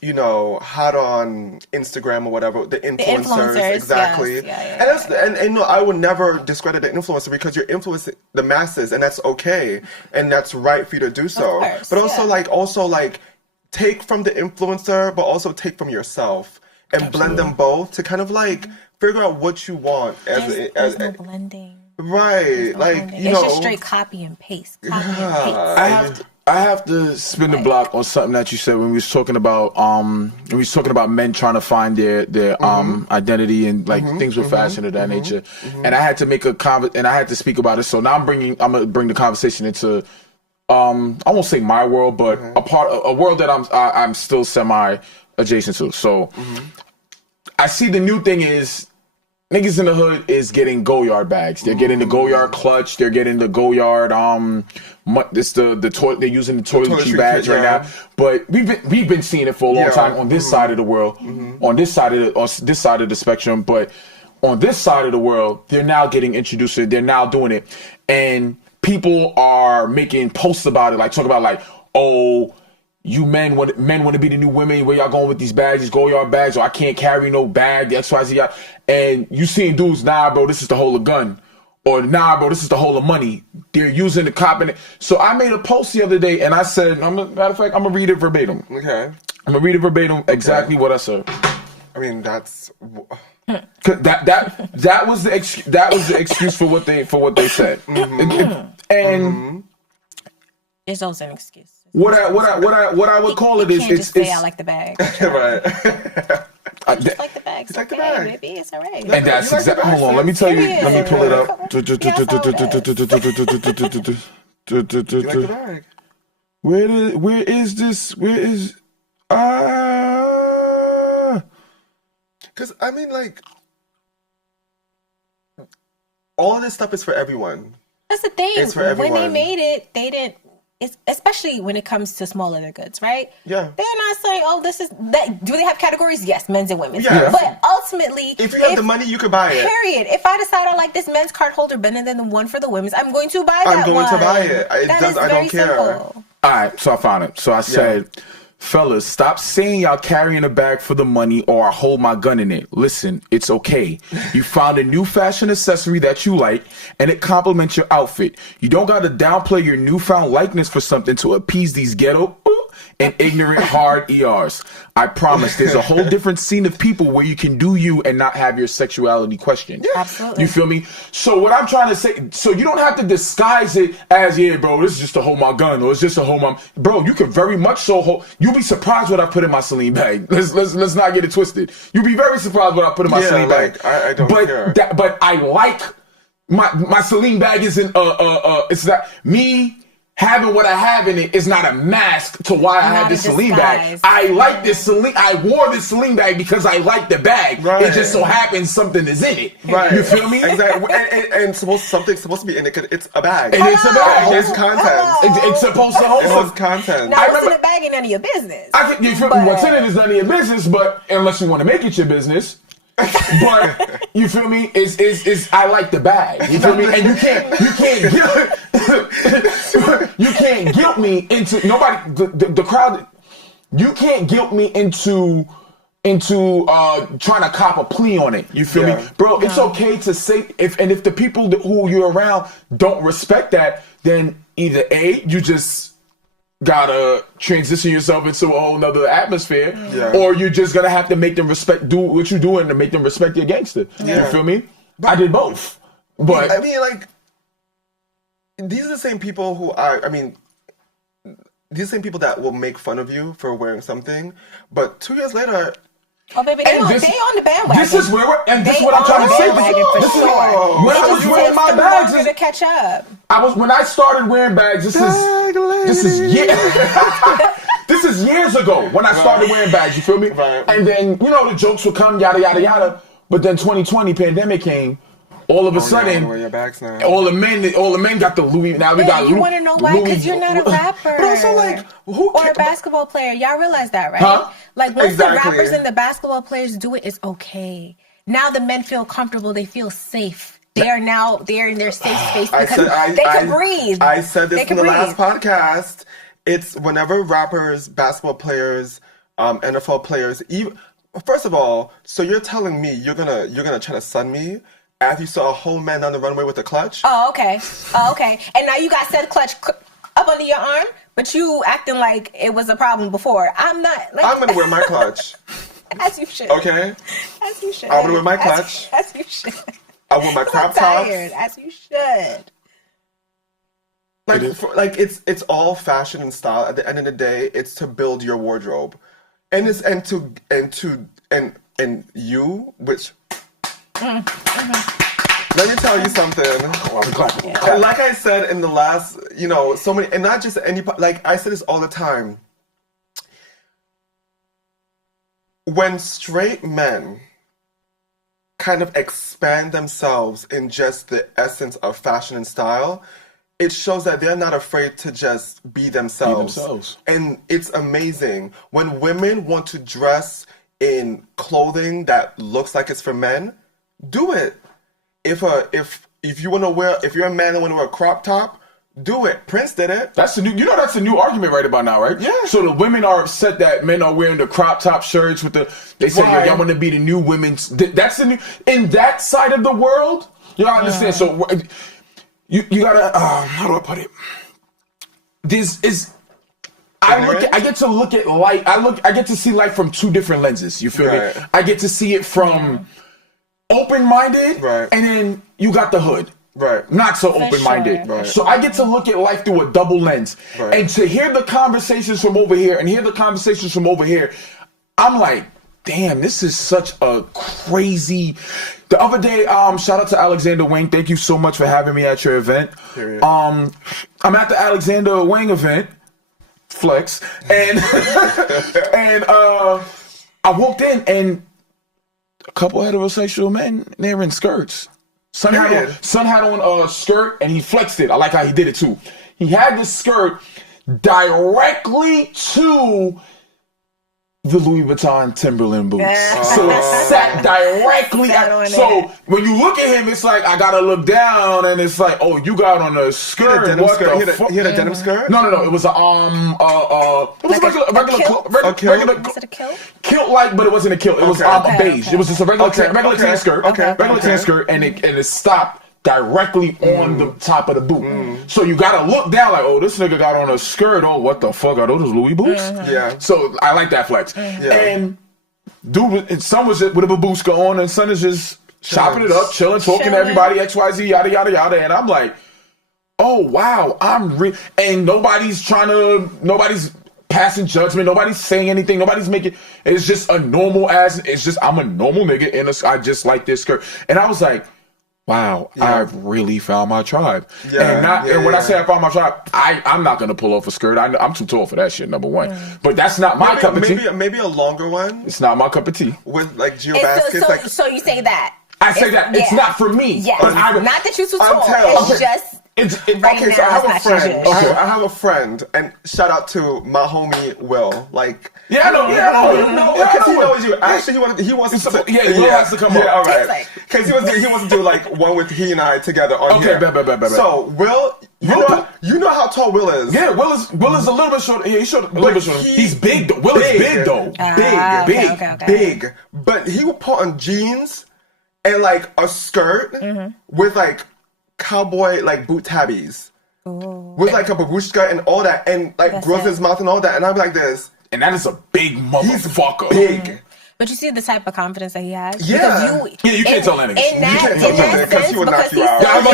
you know, hot on Instagram or whatever, the influencers exactly. Yes. And you know, I would never discredit the influencer because you're influencing the masses, and that's okay, and that's right for you to do so. Course, but also like take from the influencer, but also take from yourself and blend them both to kind of like figure out what you want There's no blending. Right, No like blending. you It's know, just straight copy and paste. I have to spin the block on something that you said when we was talking about men trying to find their identity and like things with fashion of that nature. And I had to make and I had to speak about it. So now I'm gonna bring the conversation into I won't say my world, but a world that I'm still semi adjacent to. So I see the new thing is niggas in the hood is getting Goyard bags. They're getting the Goyard clutch. They're getting the Goyard they're using the toiletry bags right now. But we've been seeing it for a long time on this side of the world, on this side of the spectrum. But on this side of the world, they're now getting introduced to it. They're now doing it, and people are making posts about it, like talking about like, oh, you men want to be the new women. Where y'all going with these bags, these Goyard bags? Or I can't carry no bag, the XYZ. And you seeing dudes, nah, bro, this is the whole of gun. Or nah, bro, this is the whole of money. They're using the cop in it. So I made a post the other day, and I said, matter of fact, I'm gonna read it verbatim. Okay. I'm gonna read it verbatim exactly what I said. I mean, that's that was the excuse for what they said. And it's also an excuse. What I would call it is just say I like the bag. Right. Just like the bag. It's like the okay, bag. baby. It's all right. And that's exactly. Hold on, let me tell you. Let me pull it up. You like the bag. Where is this? Where is Because I mean, like, all of this stuff is for everyone. That's the thing. It's for everyone. When they made it, they didn't. It's especially when it comes to small leather goods, right? Yeah. They're not saying, "Oh, this is that." Do they have categories? Yes, men's and women's. Yeah. But ultimately, If you have the money, you can buy it. Period. If I decide I like this men's card holder better than the one for the women's, I'm going to buy that one. I'm going to buy it. I don't care. All right, so I found it. So I said, Fellas, stop saying y'all carrying a bag for the money or I hold my gun in it. Listen, it's okay. You found a new fashion accessory that you like and it complements your outfit. You don't got to downplay your newfound likeness for something to appease these ghetto and ignorant hard ERs. I promise there's a whole different scene of people where you can do you and not have your sexuality questioned. Yeah. Absolutely. You feel me? So what I'm trying to say, so you don't have to disguise it as, yeah, bro, this is just to hold my gun or it's just to hold my, bro, you could very much so hold, you'll be surprised what I put in my Celine bag. Let's not get it twisted. You'll be very surprised what I put in my Celine bag. I don't care. But I like, my Celine bag isn't, it's not, me having what I have in it is not a mask to why I have this Celine bag. I like this Celine. I wore this Celine bag because I like the bag. Right. It just so happens something is in it. Right. You feel me? Exactly. And something's supposed to be in it. It's a bag. And it's a bag. It's content. It's supposed to hold some content. Now, what's in the bag ain't none of your business. You feel me? What's in it is none of your business, but unless you want to make it your business. But you feel me? Is I like the bag. You feel me? And you can't guilt me into nobody. The crowd. You can't guilt me into trying to cop a plea on it. You feel me, bro? It's okay to say if the people who you're around don't respect that, then either A, you just gotta transition yourself into a whole nother atmosphere, or you're just gonna have to make them do what you're doing to make them respect your gangster. You feel me? But I did both. But I mean, like, these are the same people who these are the same people that will make fun of you for wearing something, but 2 years later. Oh, baby, they on the bandwagon. This is where this is what I'm trying to say. This is when I was wearing my bags. To catch up. When I started wearing bags. This is years ago when I started wearing bags. You feel me? Right. And then the jokes would come, yada yada yada. But then 2020 pandemic came. All of a sudden, wear your bags now. all the men got the Louis. Now we got Louis. You want to know why? Because you're not a rapper. But also, like, or a basketball player. Y'all realize that, right? Huh? Like, once the rappers and the basketball players do it, it's okay. Now the men feel comfortable. They feel safe. They're in their safe space because they can breathe. I said this in the last podcast. It's whenever rappers, basketball players, NFL players. First of all, so you're telling me you're gonna try to sun me after you saw a whole man down the runway with a clutch? Oh, okay. And now you got said clutch up under your arm, but you acting like it was a problem before. I'm not. I'm gonna wear my clutch. As you should. Okay. As you should. I'm gonna wear my clutch. As you should. I wear my crop tops. As you should. It's all fashion and style. At the end of the day, it's to build your wardrobe, and you, which. Let me tell you something. And like I said in the last, so many, and not just any, like I say this all the time. When straight men kind of expand themselves in just the essence of fashion and style, it shows that they're not afraid to just be themselves. And it's amazing. When women want to dress in clothing that looks like it's for men, do it. If you want to wear, if you're a man and want to wear a crop top, do it. Prince did it. That's the new argument right about now, right? Yeah. So the women are upset that men are wearing the crop top shirts with they say, yo, y'all want to be the new women's. That's the new, in that side of the world, you gotta understand. So you gotta, how do I put it? I get to look at life. I get to see life from two different lenses. You feel me? I get to see it from open-minded, and then you got the hood. Right. Not so open-minded. Right. So I get to look at life through a double lens. Right. And to hear the conversations from over here and hear the conversations from over here, I'm like, damn, this is such a crazy. The other day, shout out to Alexander Wang. Thank you so much for having me at your event. Period. I'm at the Alexander Wang event. Flex. And and I walked in and a couple heterosexual men, they were in skirts. Son had on a skirt and he flexed it. I like how he did it too. He had this skirt directly to the Louis Vuitton Timberland boots. So it sat directly so when you look at him, it's like I gotta look down, and it's like, oh, you got on a skirt. He had a denim skirt. No. It was it was a regular Was it a kilt? Kilt-like, but it wasn't a kilt. It was a beige. It was just a regular tan skirt. Regular tan skirt, and it stopped directly on the top of the boot. So you gotta look down like, oh, this nigga got on a skirt. Oh, what the fuck are those Louis boots? Yeah. So I like that flex. And dude, and son was with a babushka on, and son is just chopping it up, chilling, talking to everybody, XYZ, yada yada yada. And I'm like, oh wow, and nobody's passing judgment. Nobody's saying anything. Nobody's making. It's just a normal ass. It's just I'm a normal nigga, I just like this skirt. And I was like, wow, I've really found my tribe. And when I say I found my tribe, I'm not gonna pull off a skirt. I'm too tall for that shit. Number one, but that's not my cup of tea. Maybe a longer one. It's not my cup of tea. With like geo baskets. So you say that? I say that it's not for me. Yes. Not that you're too tall. It's just. Okay, so I have a friend. I have a friend, and shout out to my homie Will. Like, I know, because he knows you. Actually, he wants to. Will has to come up. Yeah, all right. Because he wants to do like one with he and I together on here. Okay, bet. So Will, you know how tall Will is. Yeah, Will is a little bit short. Yeah, he's short. A little bit short. He's big. Will is big though. Big. But he would put on jeans and like a skirt with like cowboy like boot tabbies with like a babushka and all that, and like grills his mouth and all that, and I'm like this, and that is a big motherfucker. He's big. But you see the type of confidence that he has. Yeah, you can't tell that nigga. In that sense, he would knock you out.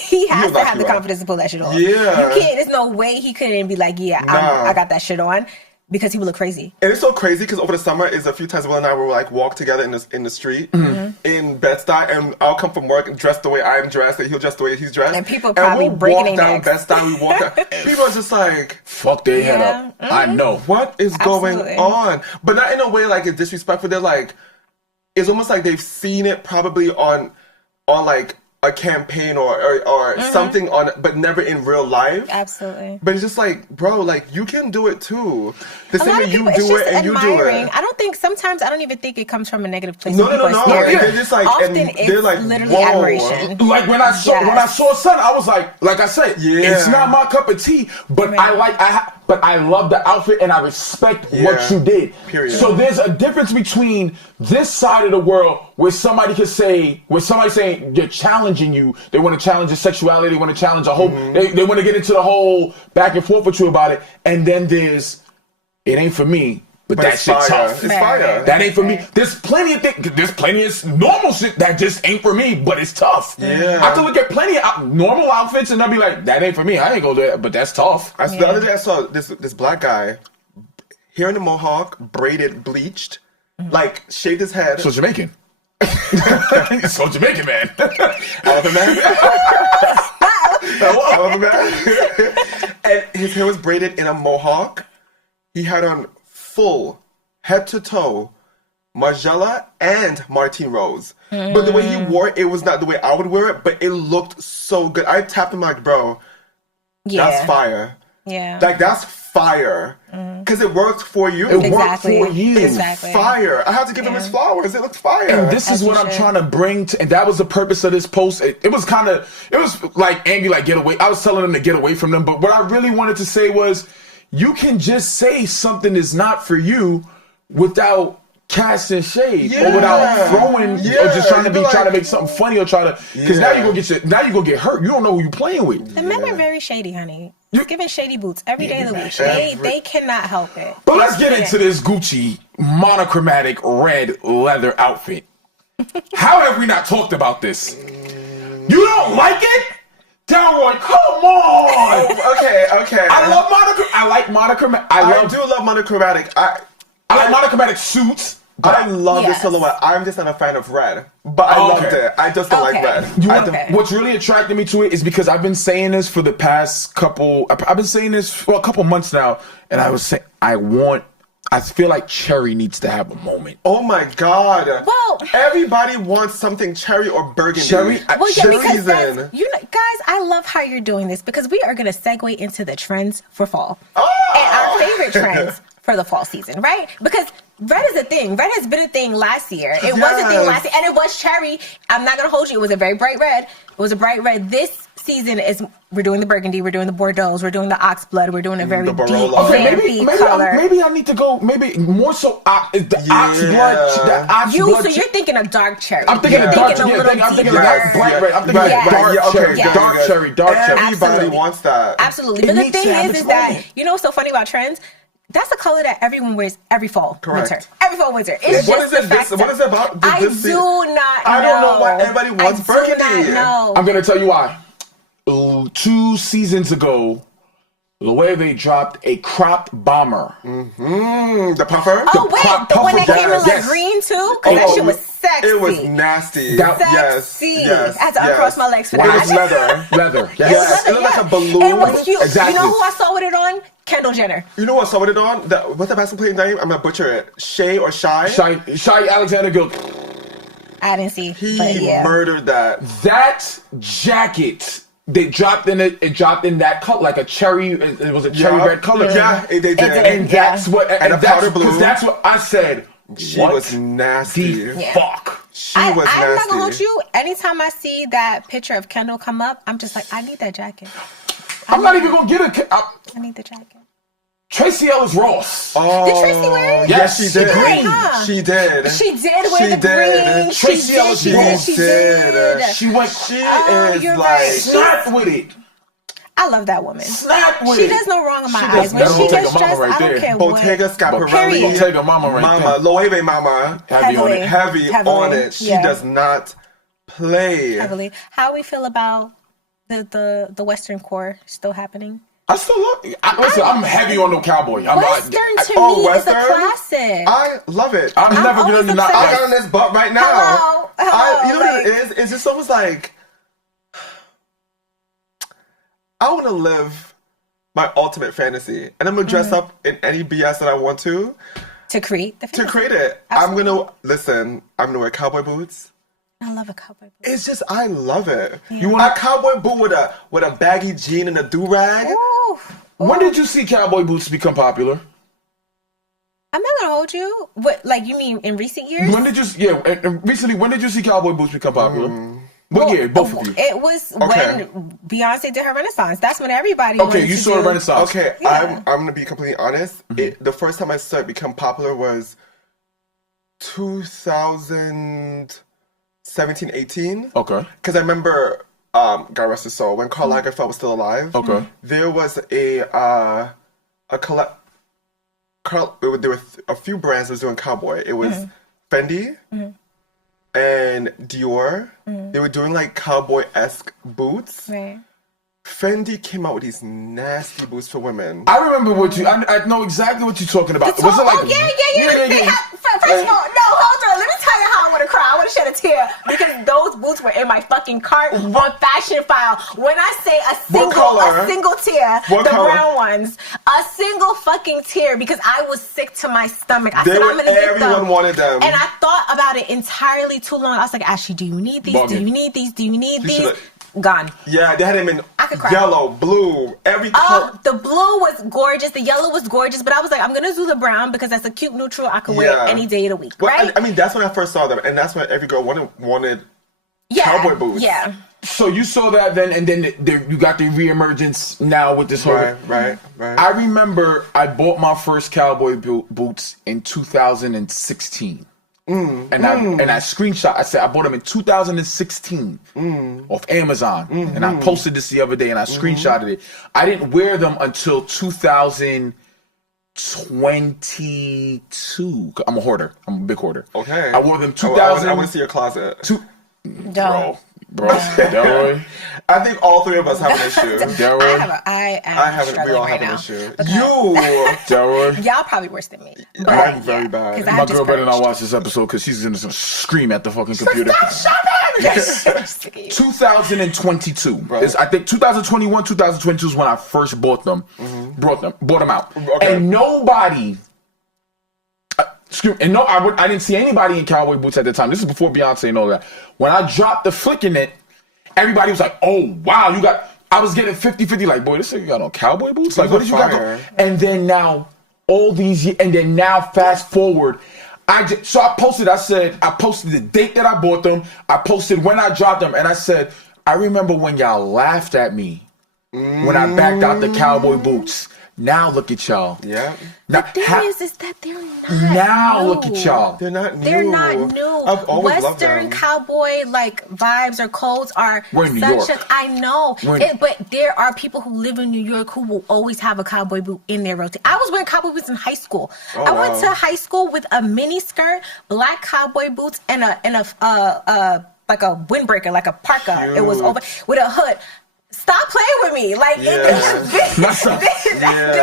He has to have the out. confidence to pull that shit off. Yeah, you can't. There's no way he couldn't be like, I got that shit on. Because he would look crazy. And it's so crazy because over the summer is a few times Will and I will like walk together in the street in Bed-Stuy, and I'll come from work dressed the way I'm dressed and he'll dress the way he's dressed. And people probably breaking their necks. Bed-Stuy, we walk down. People are just like, fuck their head up. I know. What is going on? But not in a way like it's disrespectful. They're like, it's almost like they've seen it probably on like a campaign or something on, but never in real life. Absolutely. But it's just like, bro, like you can do it too. The same way you do it and you do it. I don't think sometimes I don't even think it comes from a negative place. No. They're just like, often they're like, literally whoa. admiration. Like when I saw son, I was like I said, it's not my cup of tea, but but I love the outfit and I respect what you did. Period. So there's a difference between this side of the world where somebody's saying they're challenging you, they want to challenge your sexuality, they want to challenge a whole, they want to get into the whole back and forth with you about it, and then there's, it ain't for me. But that shit tough. It's fire. That ain't for me. There's plenty of things. There's plenty of normal shit that just ain't for me, but it's tough. Yeah. I can look at plenty of normal outfits and I'll be like, that ain't for me. I ain't gonna do that, but that's tough. The other day I saw this black guy, hair in a mohawk, braided, bleached, like shaved his head. So Jamaican. So Jamaican, man. Elephant man. Elephant man. And his hair was braided in a mohawk. He had on full, head to toe, Margiela and Martine Rose. But the way he wore it, it was not the way I would wear it, but it looked so good. I tapped him like, bro, that's fire. Yeah. Like, that's fire. Because it worked for you. It worked for you. It's fire. I had to give him his flowers. It looked fire. And this is what I'm trying to bring to, and that was the purpose of this post. It was like Andy, like, get away. I was telling them to get away from them, but what I really wanted to say was, you can just say something is not for you without casting shade or without throwing or just trying to make something funny or try to, because now you're gonna get hurt. You don't know who you're playing with. The men are very shady, honey. It's giving shady boots every day of the week. They cannot help it. But let's get into this Gucci monochromatic red leather outfit. How have we not talked about this? You don't like it? Delroy, come on! Okay. I like monochromatic. I do love monochromatic. I like monochromatic suits. I love the silhouette. I'm just not a fan of red, but I loved it. I just don't like red. What's really attracted me to it is because I've been saying this for the past couple. I've been saying this for a couple months now, and I was saying I feel like Cherry needs to have a moment. Oh my God! Well, everybody wants something cherry or burgundy. Cherry season. Guys, I love how you're doing this because we are going to segue into the trends for fall. Oh! And our favorite trends for the fall season, right? Because red is a thing. Red has been a thing last year. It was a thing last year, and it was cherry. I'm not gonna hold you. It was a very bright red. It was a bright red. This season we're doing the burgundy, we're doing the Bordeaux, we're doing the ox blood, we're doing a very deep, vampy color. Maybe I need to go. Maybe more so. The ox blood. So you're thinking of dark cherry. I'm thinking of dark cherry. I'm thinking of that bright red. I'm thinking of dark cherry. Dark cherry. Everybody wants that. Absolutely. But the thing is that you know what's so funny about trends? That's a color that everyone wears every fall, winter. Every fall, winter. It's what is it about? I do not know. I don't know why everybody wants burgundy. I do not know. I'm going to tell you why. 2 seasons ago, Loewe dropped a cropped bomber. The puffer? Oh, wait. The one that came in like green, too? Because that shit was sexy. It was nasty. Sexy. Yes. I had to uncross my legs for that. It was leather. Yes. It looked like a balloon. It was cute. Exactly. You know who I saw with it on? Kendall Jenner. You know what I saw with it on? What's the basketball player name? I'm going to butcher it. Shay or Shy? Shy Alexander Gill. I didn't see. He murdered that. That jacket... They dropped in it. It dropped in that color, like a cherry. It was a cherry red color. Yeah, they did. And that's what. And a powder blue. Because that's what I said. She was nasty. Fuck. She was nasty. I'm not gonna hold you. Anytime I see that picture of Kendall come up, I'm just like, I need that jacket. I'm not even gonna get it. I need the jacket. Tracy Ellis Ross. Oh, did Tracy wear it? Yes, she did. She did. She did. She did wear the green. Tracy Ellis She did. She went. She is like snapped with it. I love that woman. Snapped with she it. does no wrong in my She eyes. When she gets dressed, right I don't there. care Bottega what. Schiaparelli. Bottega Mama right there. Loewe Mama. Heavy on it. She does not play. Heavily. How we feel about the Western core still happening? I still love. Listen, I'm heavy on the cowboy. Western to me is a classic. I love it. I'm never gonna not. I got on this butt right now. Hello. You know what it is? It's just almost like I want to live my ultimate fantasy, and I'm gonna dress up in any BS that I want to create the fantasy. To create it. Absolutely. I'm gonna wear cowboy boots. I love a cowboy boot. It's just I love it. Yeah. You want a cowboy boot with a baggy jean and a do-rag? When did you see cowboy boots become popular? I'm not gonna hold you. What, like you mean in recent years? When did you? Recently, when did you see cowboy boots become popular? What year? Both of you. It was when Beyonce did her Renaissance. That's when everybody. Okay, you saw the Renaissance. Okay, yeah. I'm gonna be completely honest. The first time I saw it become popular was 2017, 18. Okay. Because I remember, God rest his soul, when Karl Lagerfeld was still alive. Okay. There was there were a few brands that was doing cowboy. It was Fendi and Dior. They were doing like cowboy-esque boots. Right. Fendi came out with these nasty boots for women. I remember I know exactly what you're talking about. Was it like? Oh yeah. First of all, no, hold on. Let me tell you how I want to cry. I want to shed a tear because those boots were in my fucking cart on Fashion File. When I say a single tear, the brown ones, a single fucking tear because I was sick to my stomach. I said I'm gonna get them. Everyone wanted them, and I thought about it entirely too long. I was like, Ashley, do you need these? Do you need these? Do you need these? Gone. Yeah, they had him in yellow, blue, every color. The blue was gorgeous. The yellow was gorgeous. But I was like, I'm going to do the brown because that's a cute neutral I can wear any day of the week, right? I mean, that's when I first saw them. And that's when every girl wanted cowboy boots. Yeah. So you saw that then, and then you got the reemergence now with this whole... Right. I remember I bought my first cowboy boots in 2016. And I screenshot. I said I bought them in 2016 off Amazon, and I posted this the other day, and I screenshotted it. I didn't wear them until 2022. I'm a hoarder. I'm a big hoarder. Okay. I wore them 2000. I want to see your closet. Bro, Delroy. I think all three of us have an issue. Delroy. I have we all have an issue. You, Delroy. Y'all probably worse than me. I'm very bad. My girl better not watch this episode because she's gonna scream at the fucking computer. Stop shopping! Yes. 2022. I think 2021, 2022 is when I first bought them. Bought them out. Okay. And nobody. I didn't see anybody in cowboy boots at the time. This is before Beyonce and all that. When I dropped the flick in it, everybody was like, oh, wow, I was getting 50-50, like, boy, this thing you got on cowboy boots? Like, what did you got on? And then now, all these years, and then now fast forward. I posted the date that I bought them. I posted when I dropped them, and I said, I remember when y'all laughed at me when I backed out the cowboy boots. Now look at y'all. Yeah. The thing is that they're not now new. Look at y'all. They're not new. They're not new. I've always loved Western them. cowboy like vibes or codes are We're in New York. I know, but there are people who live in New York who will always have a cowboy boot in their rotation. I was wearing cowboy boots in high school. I went to high school with a mini skirt, black cowboy boots, and a like a windbreaker, like a parka. Cute. It was over with a hood. Stop playing with me. Like, they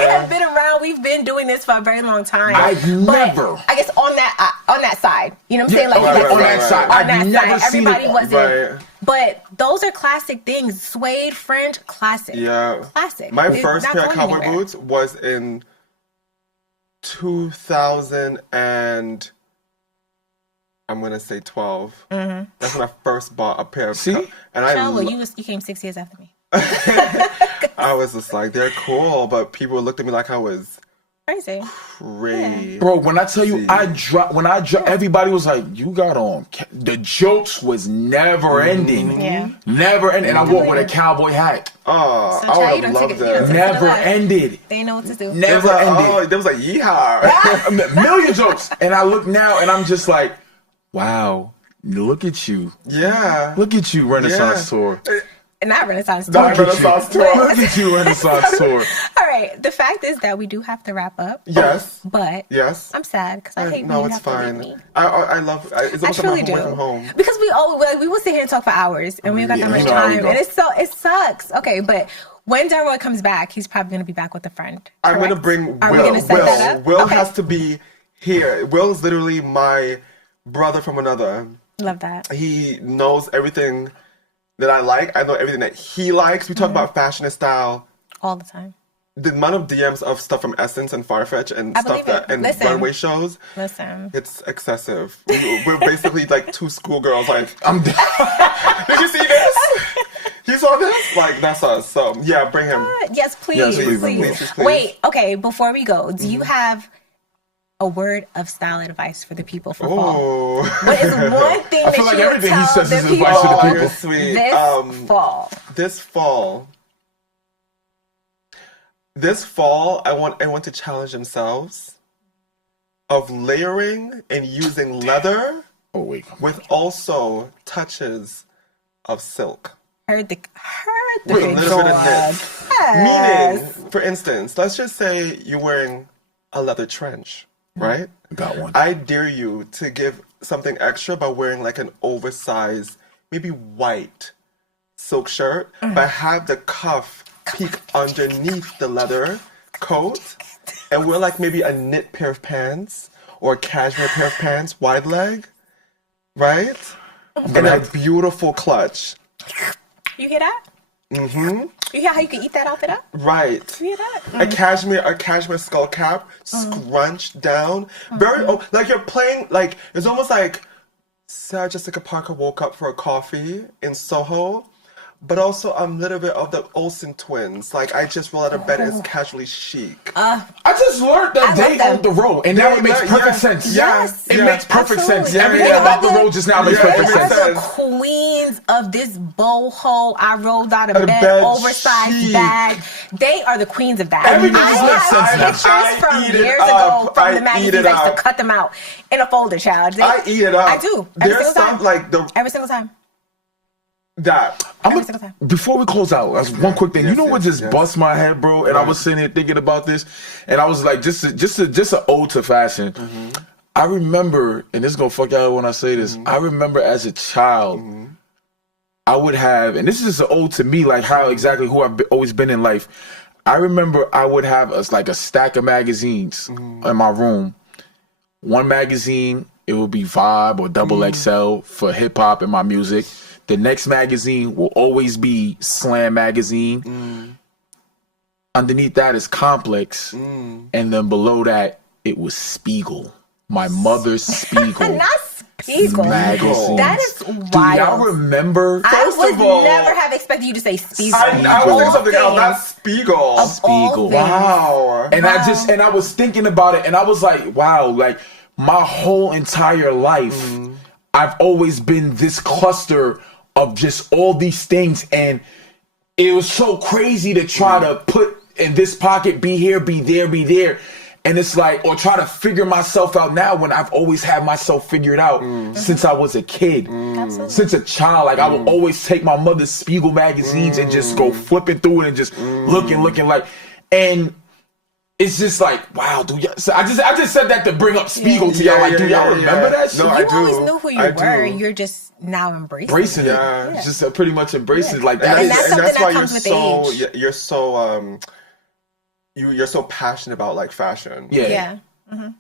have been around. We've been doing this for a very long time. I've never. I guess on that side. You know what I'm saying? Like, on that side. On that never side. Everybody wasn't. Right. But those are classic things. Suede, fringe, classic. Yeah. Classic. My It's first not pair of going cowboy anywhere. boots was in 2000 and I'm going to say 12. Mm-hmm. That's when I first bought a pair of See? and Well, you came 6 years after me. I was just like, they're cool, but people looked at me like I was Crazy. crazy. Bro, when I tell you I dropped, everybody was like, you got on. The jokes was never ending. Yeah. Never ending. And I walked with a cowboy hat. Oh, So, I child, would you have don't loved take it- you don't that. take Never left. ended. They know what to do. There was Never like, ended. there was like, yeehaw. A million jokes. And I look now and I'm just like, wow, look at you. Yeah. Look at you, Renaissance Yeah. Tour. Not Renaissance Not tour. Renaissance But- tour. Look at you, Renaissance Tour. All right. The fact is that we do have to wrap up. Yes. But Yes. I'm sad because I hate when No, you it's have to fine. leave me. I love it's I almost truly like do. I'm away from home. Because we will sit here and talk for hours and we don't got that Yeah, much you know how we time. go. And it sucks. Okay, but when Delroy comes back, he's probably gonna be back with a friend. I'm going to correct? bring Are we Will. gonna set that up? Will Okay. has to be here. Will's literally my brother from another. Love that. He knows everything that I like. I know everything that he likes. We talk Mm-hmm. about fashion and style. All the time. The amount of DMs of stuff from Essence and Farfetch and I stuff believe it. that and Listen. runway shows. Listen. It's excessive. We're basically like two schoolgirls. Like, I'm did you see this? You saw this? Like, that's us. So yeah, bring him. Yes, please. Yes, please, please. Wait, okay, before we go, do Mm-hmm. you have a word of style advice for the people for fall? Oh. What is one thing I that feel like you would everything he tell says the is people advice for the Oh, people. you're sweet. This fall? This fall, I want everyone to challenge themselves of layering and using leather Oh, wait. with also touches of silk. Heard the With a big little bit of dog. knit. Yes. Meaning, for instance, let's just say you're wearing a leather trench, right? Got one. I dare you to give something extra by wearing like an oversized, maybe white silk shirt, but have the cuff peek underneath the leather coat, and wear like maybe a knit pair of pants or a cashmere pair of pants, wide leg, right? And a beautiful clutch. You hear that? Mm-hmm. You hear how you can eat that outfit up? Right. You hear that? A cashmere skull cap, scrunched down. Very like you're playing like it's almost like Sarah Jessica Parker woke up for a coffee in Soho, but also a little bit of the Olsen twins. Like I just roll out of bed as casually chic. I just learned that I they love own the road, and now it makes perfect sense. Yes. It makes perfect sense. Absolutely. Everything Yeah. about the road just now makes Yeah, perfect it makes sense. Are the sense. queens of this boho I rolled out of Out of bed, bed oversized chic. bag. They are the queens of that. Everything I just makes have sense now. pictures I from eat it years up. ago from I the eat magazines. it I used to up. cut them out in a folder, child. I eat it up. I do. Every There's single some time. like the Every single time. that. Every single time. Before we close out, that's one quick thing. Yes, you know what yes, just yes. bust my head, bro? And I was sitting here thinking about this, and I was like, just an ode to fashion. Mm-hmm. I remember, and this is gonna fuck y'all when I say this. Mm-hmm. I remember as a child, I would have, and this is just an ode to me, like how exactly who I've always been in life. I remember I would have a stack of magazines Mm-hmm. in my room. One magazine, it would be Vibe or Double Mm-hmm. XL for hip hop and my music. The next magazine will always be Slam magazine. Underneath that is Complex, and then below that it was Spiegel. My mother's Spiegel. Not Spiegel. Magazines. That is wild. Do y'all remember? I First would of all, never have expected you to say Spiegel. I was thinking something else. That's Spiegel. Spiegel. Wow. And I was thinking about it, and I was like, wow, like my whole entire life, I've always been this cluster of just all these things, and it was so crazy to try to put in this pocket, be here, be there, be there. And it's like, or try to figure myself out now when I've always had myself figured out since I was a kid. Since a child. Like I would always take my mother's Spiegel magazines and just go flipping through it and just looking like, and it's just like, wow, do y'all, so I just said that to bring up Spiegel to y'all. Like, do y'all remember that shit? No, You I do. always knew who you were. Do. You're just now embracing Embracing it. Yeah. Just pretty much embracing it like that. And that's something that why comes with so, age. You're so you're so passionate about like fashion. Yeah.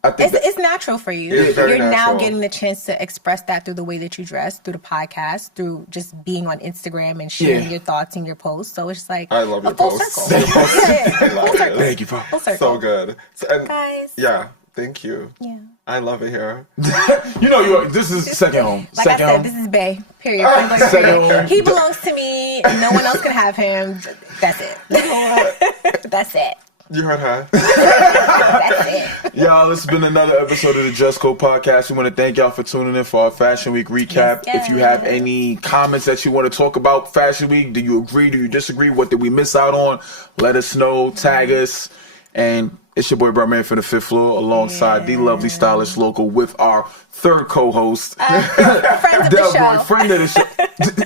I think It's natural for you. It is very You're now natural. getting the chance to express that through the way that you dress, through the podcast, through just being on Instagram and sharing your thoughts and your posts. So it's like I love a your full posts. circle. I love it. Thank you, bro. Full circle. So good. So, and, Guys. yeah, thank you. Yeah. I love it here. You know, this is second home. Like Second I said, home. this is Bay. Period. Point blank, Second period. home. He belongs to me. No one else can have him. That's it. That's it. You heard her. That's it. Y'all, this has been another episode of the Just Co podcast. We want to thank y'all for tuning in for our Fashion Week recap. Yes, If you have any comments that you want to talk about Fashion Week, do you agree? Do you disagree? What did we miss out on? Let us know. Tag us. And it's your boy Bruhman from the fifth floor alongside the lovely stylish local with our third co-host, Friends of the Delroy, show. friend of the show,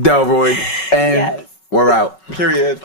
Delroy. And we're out. Period.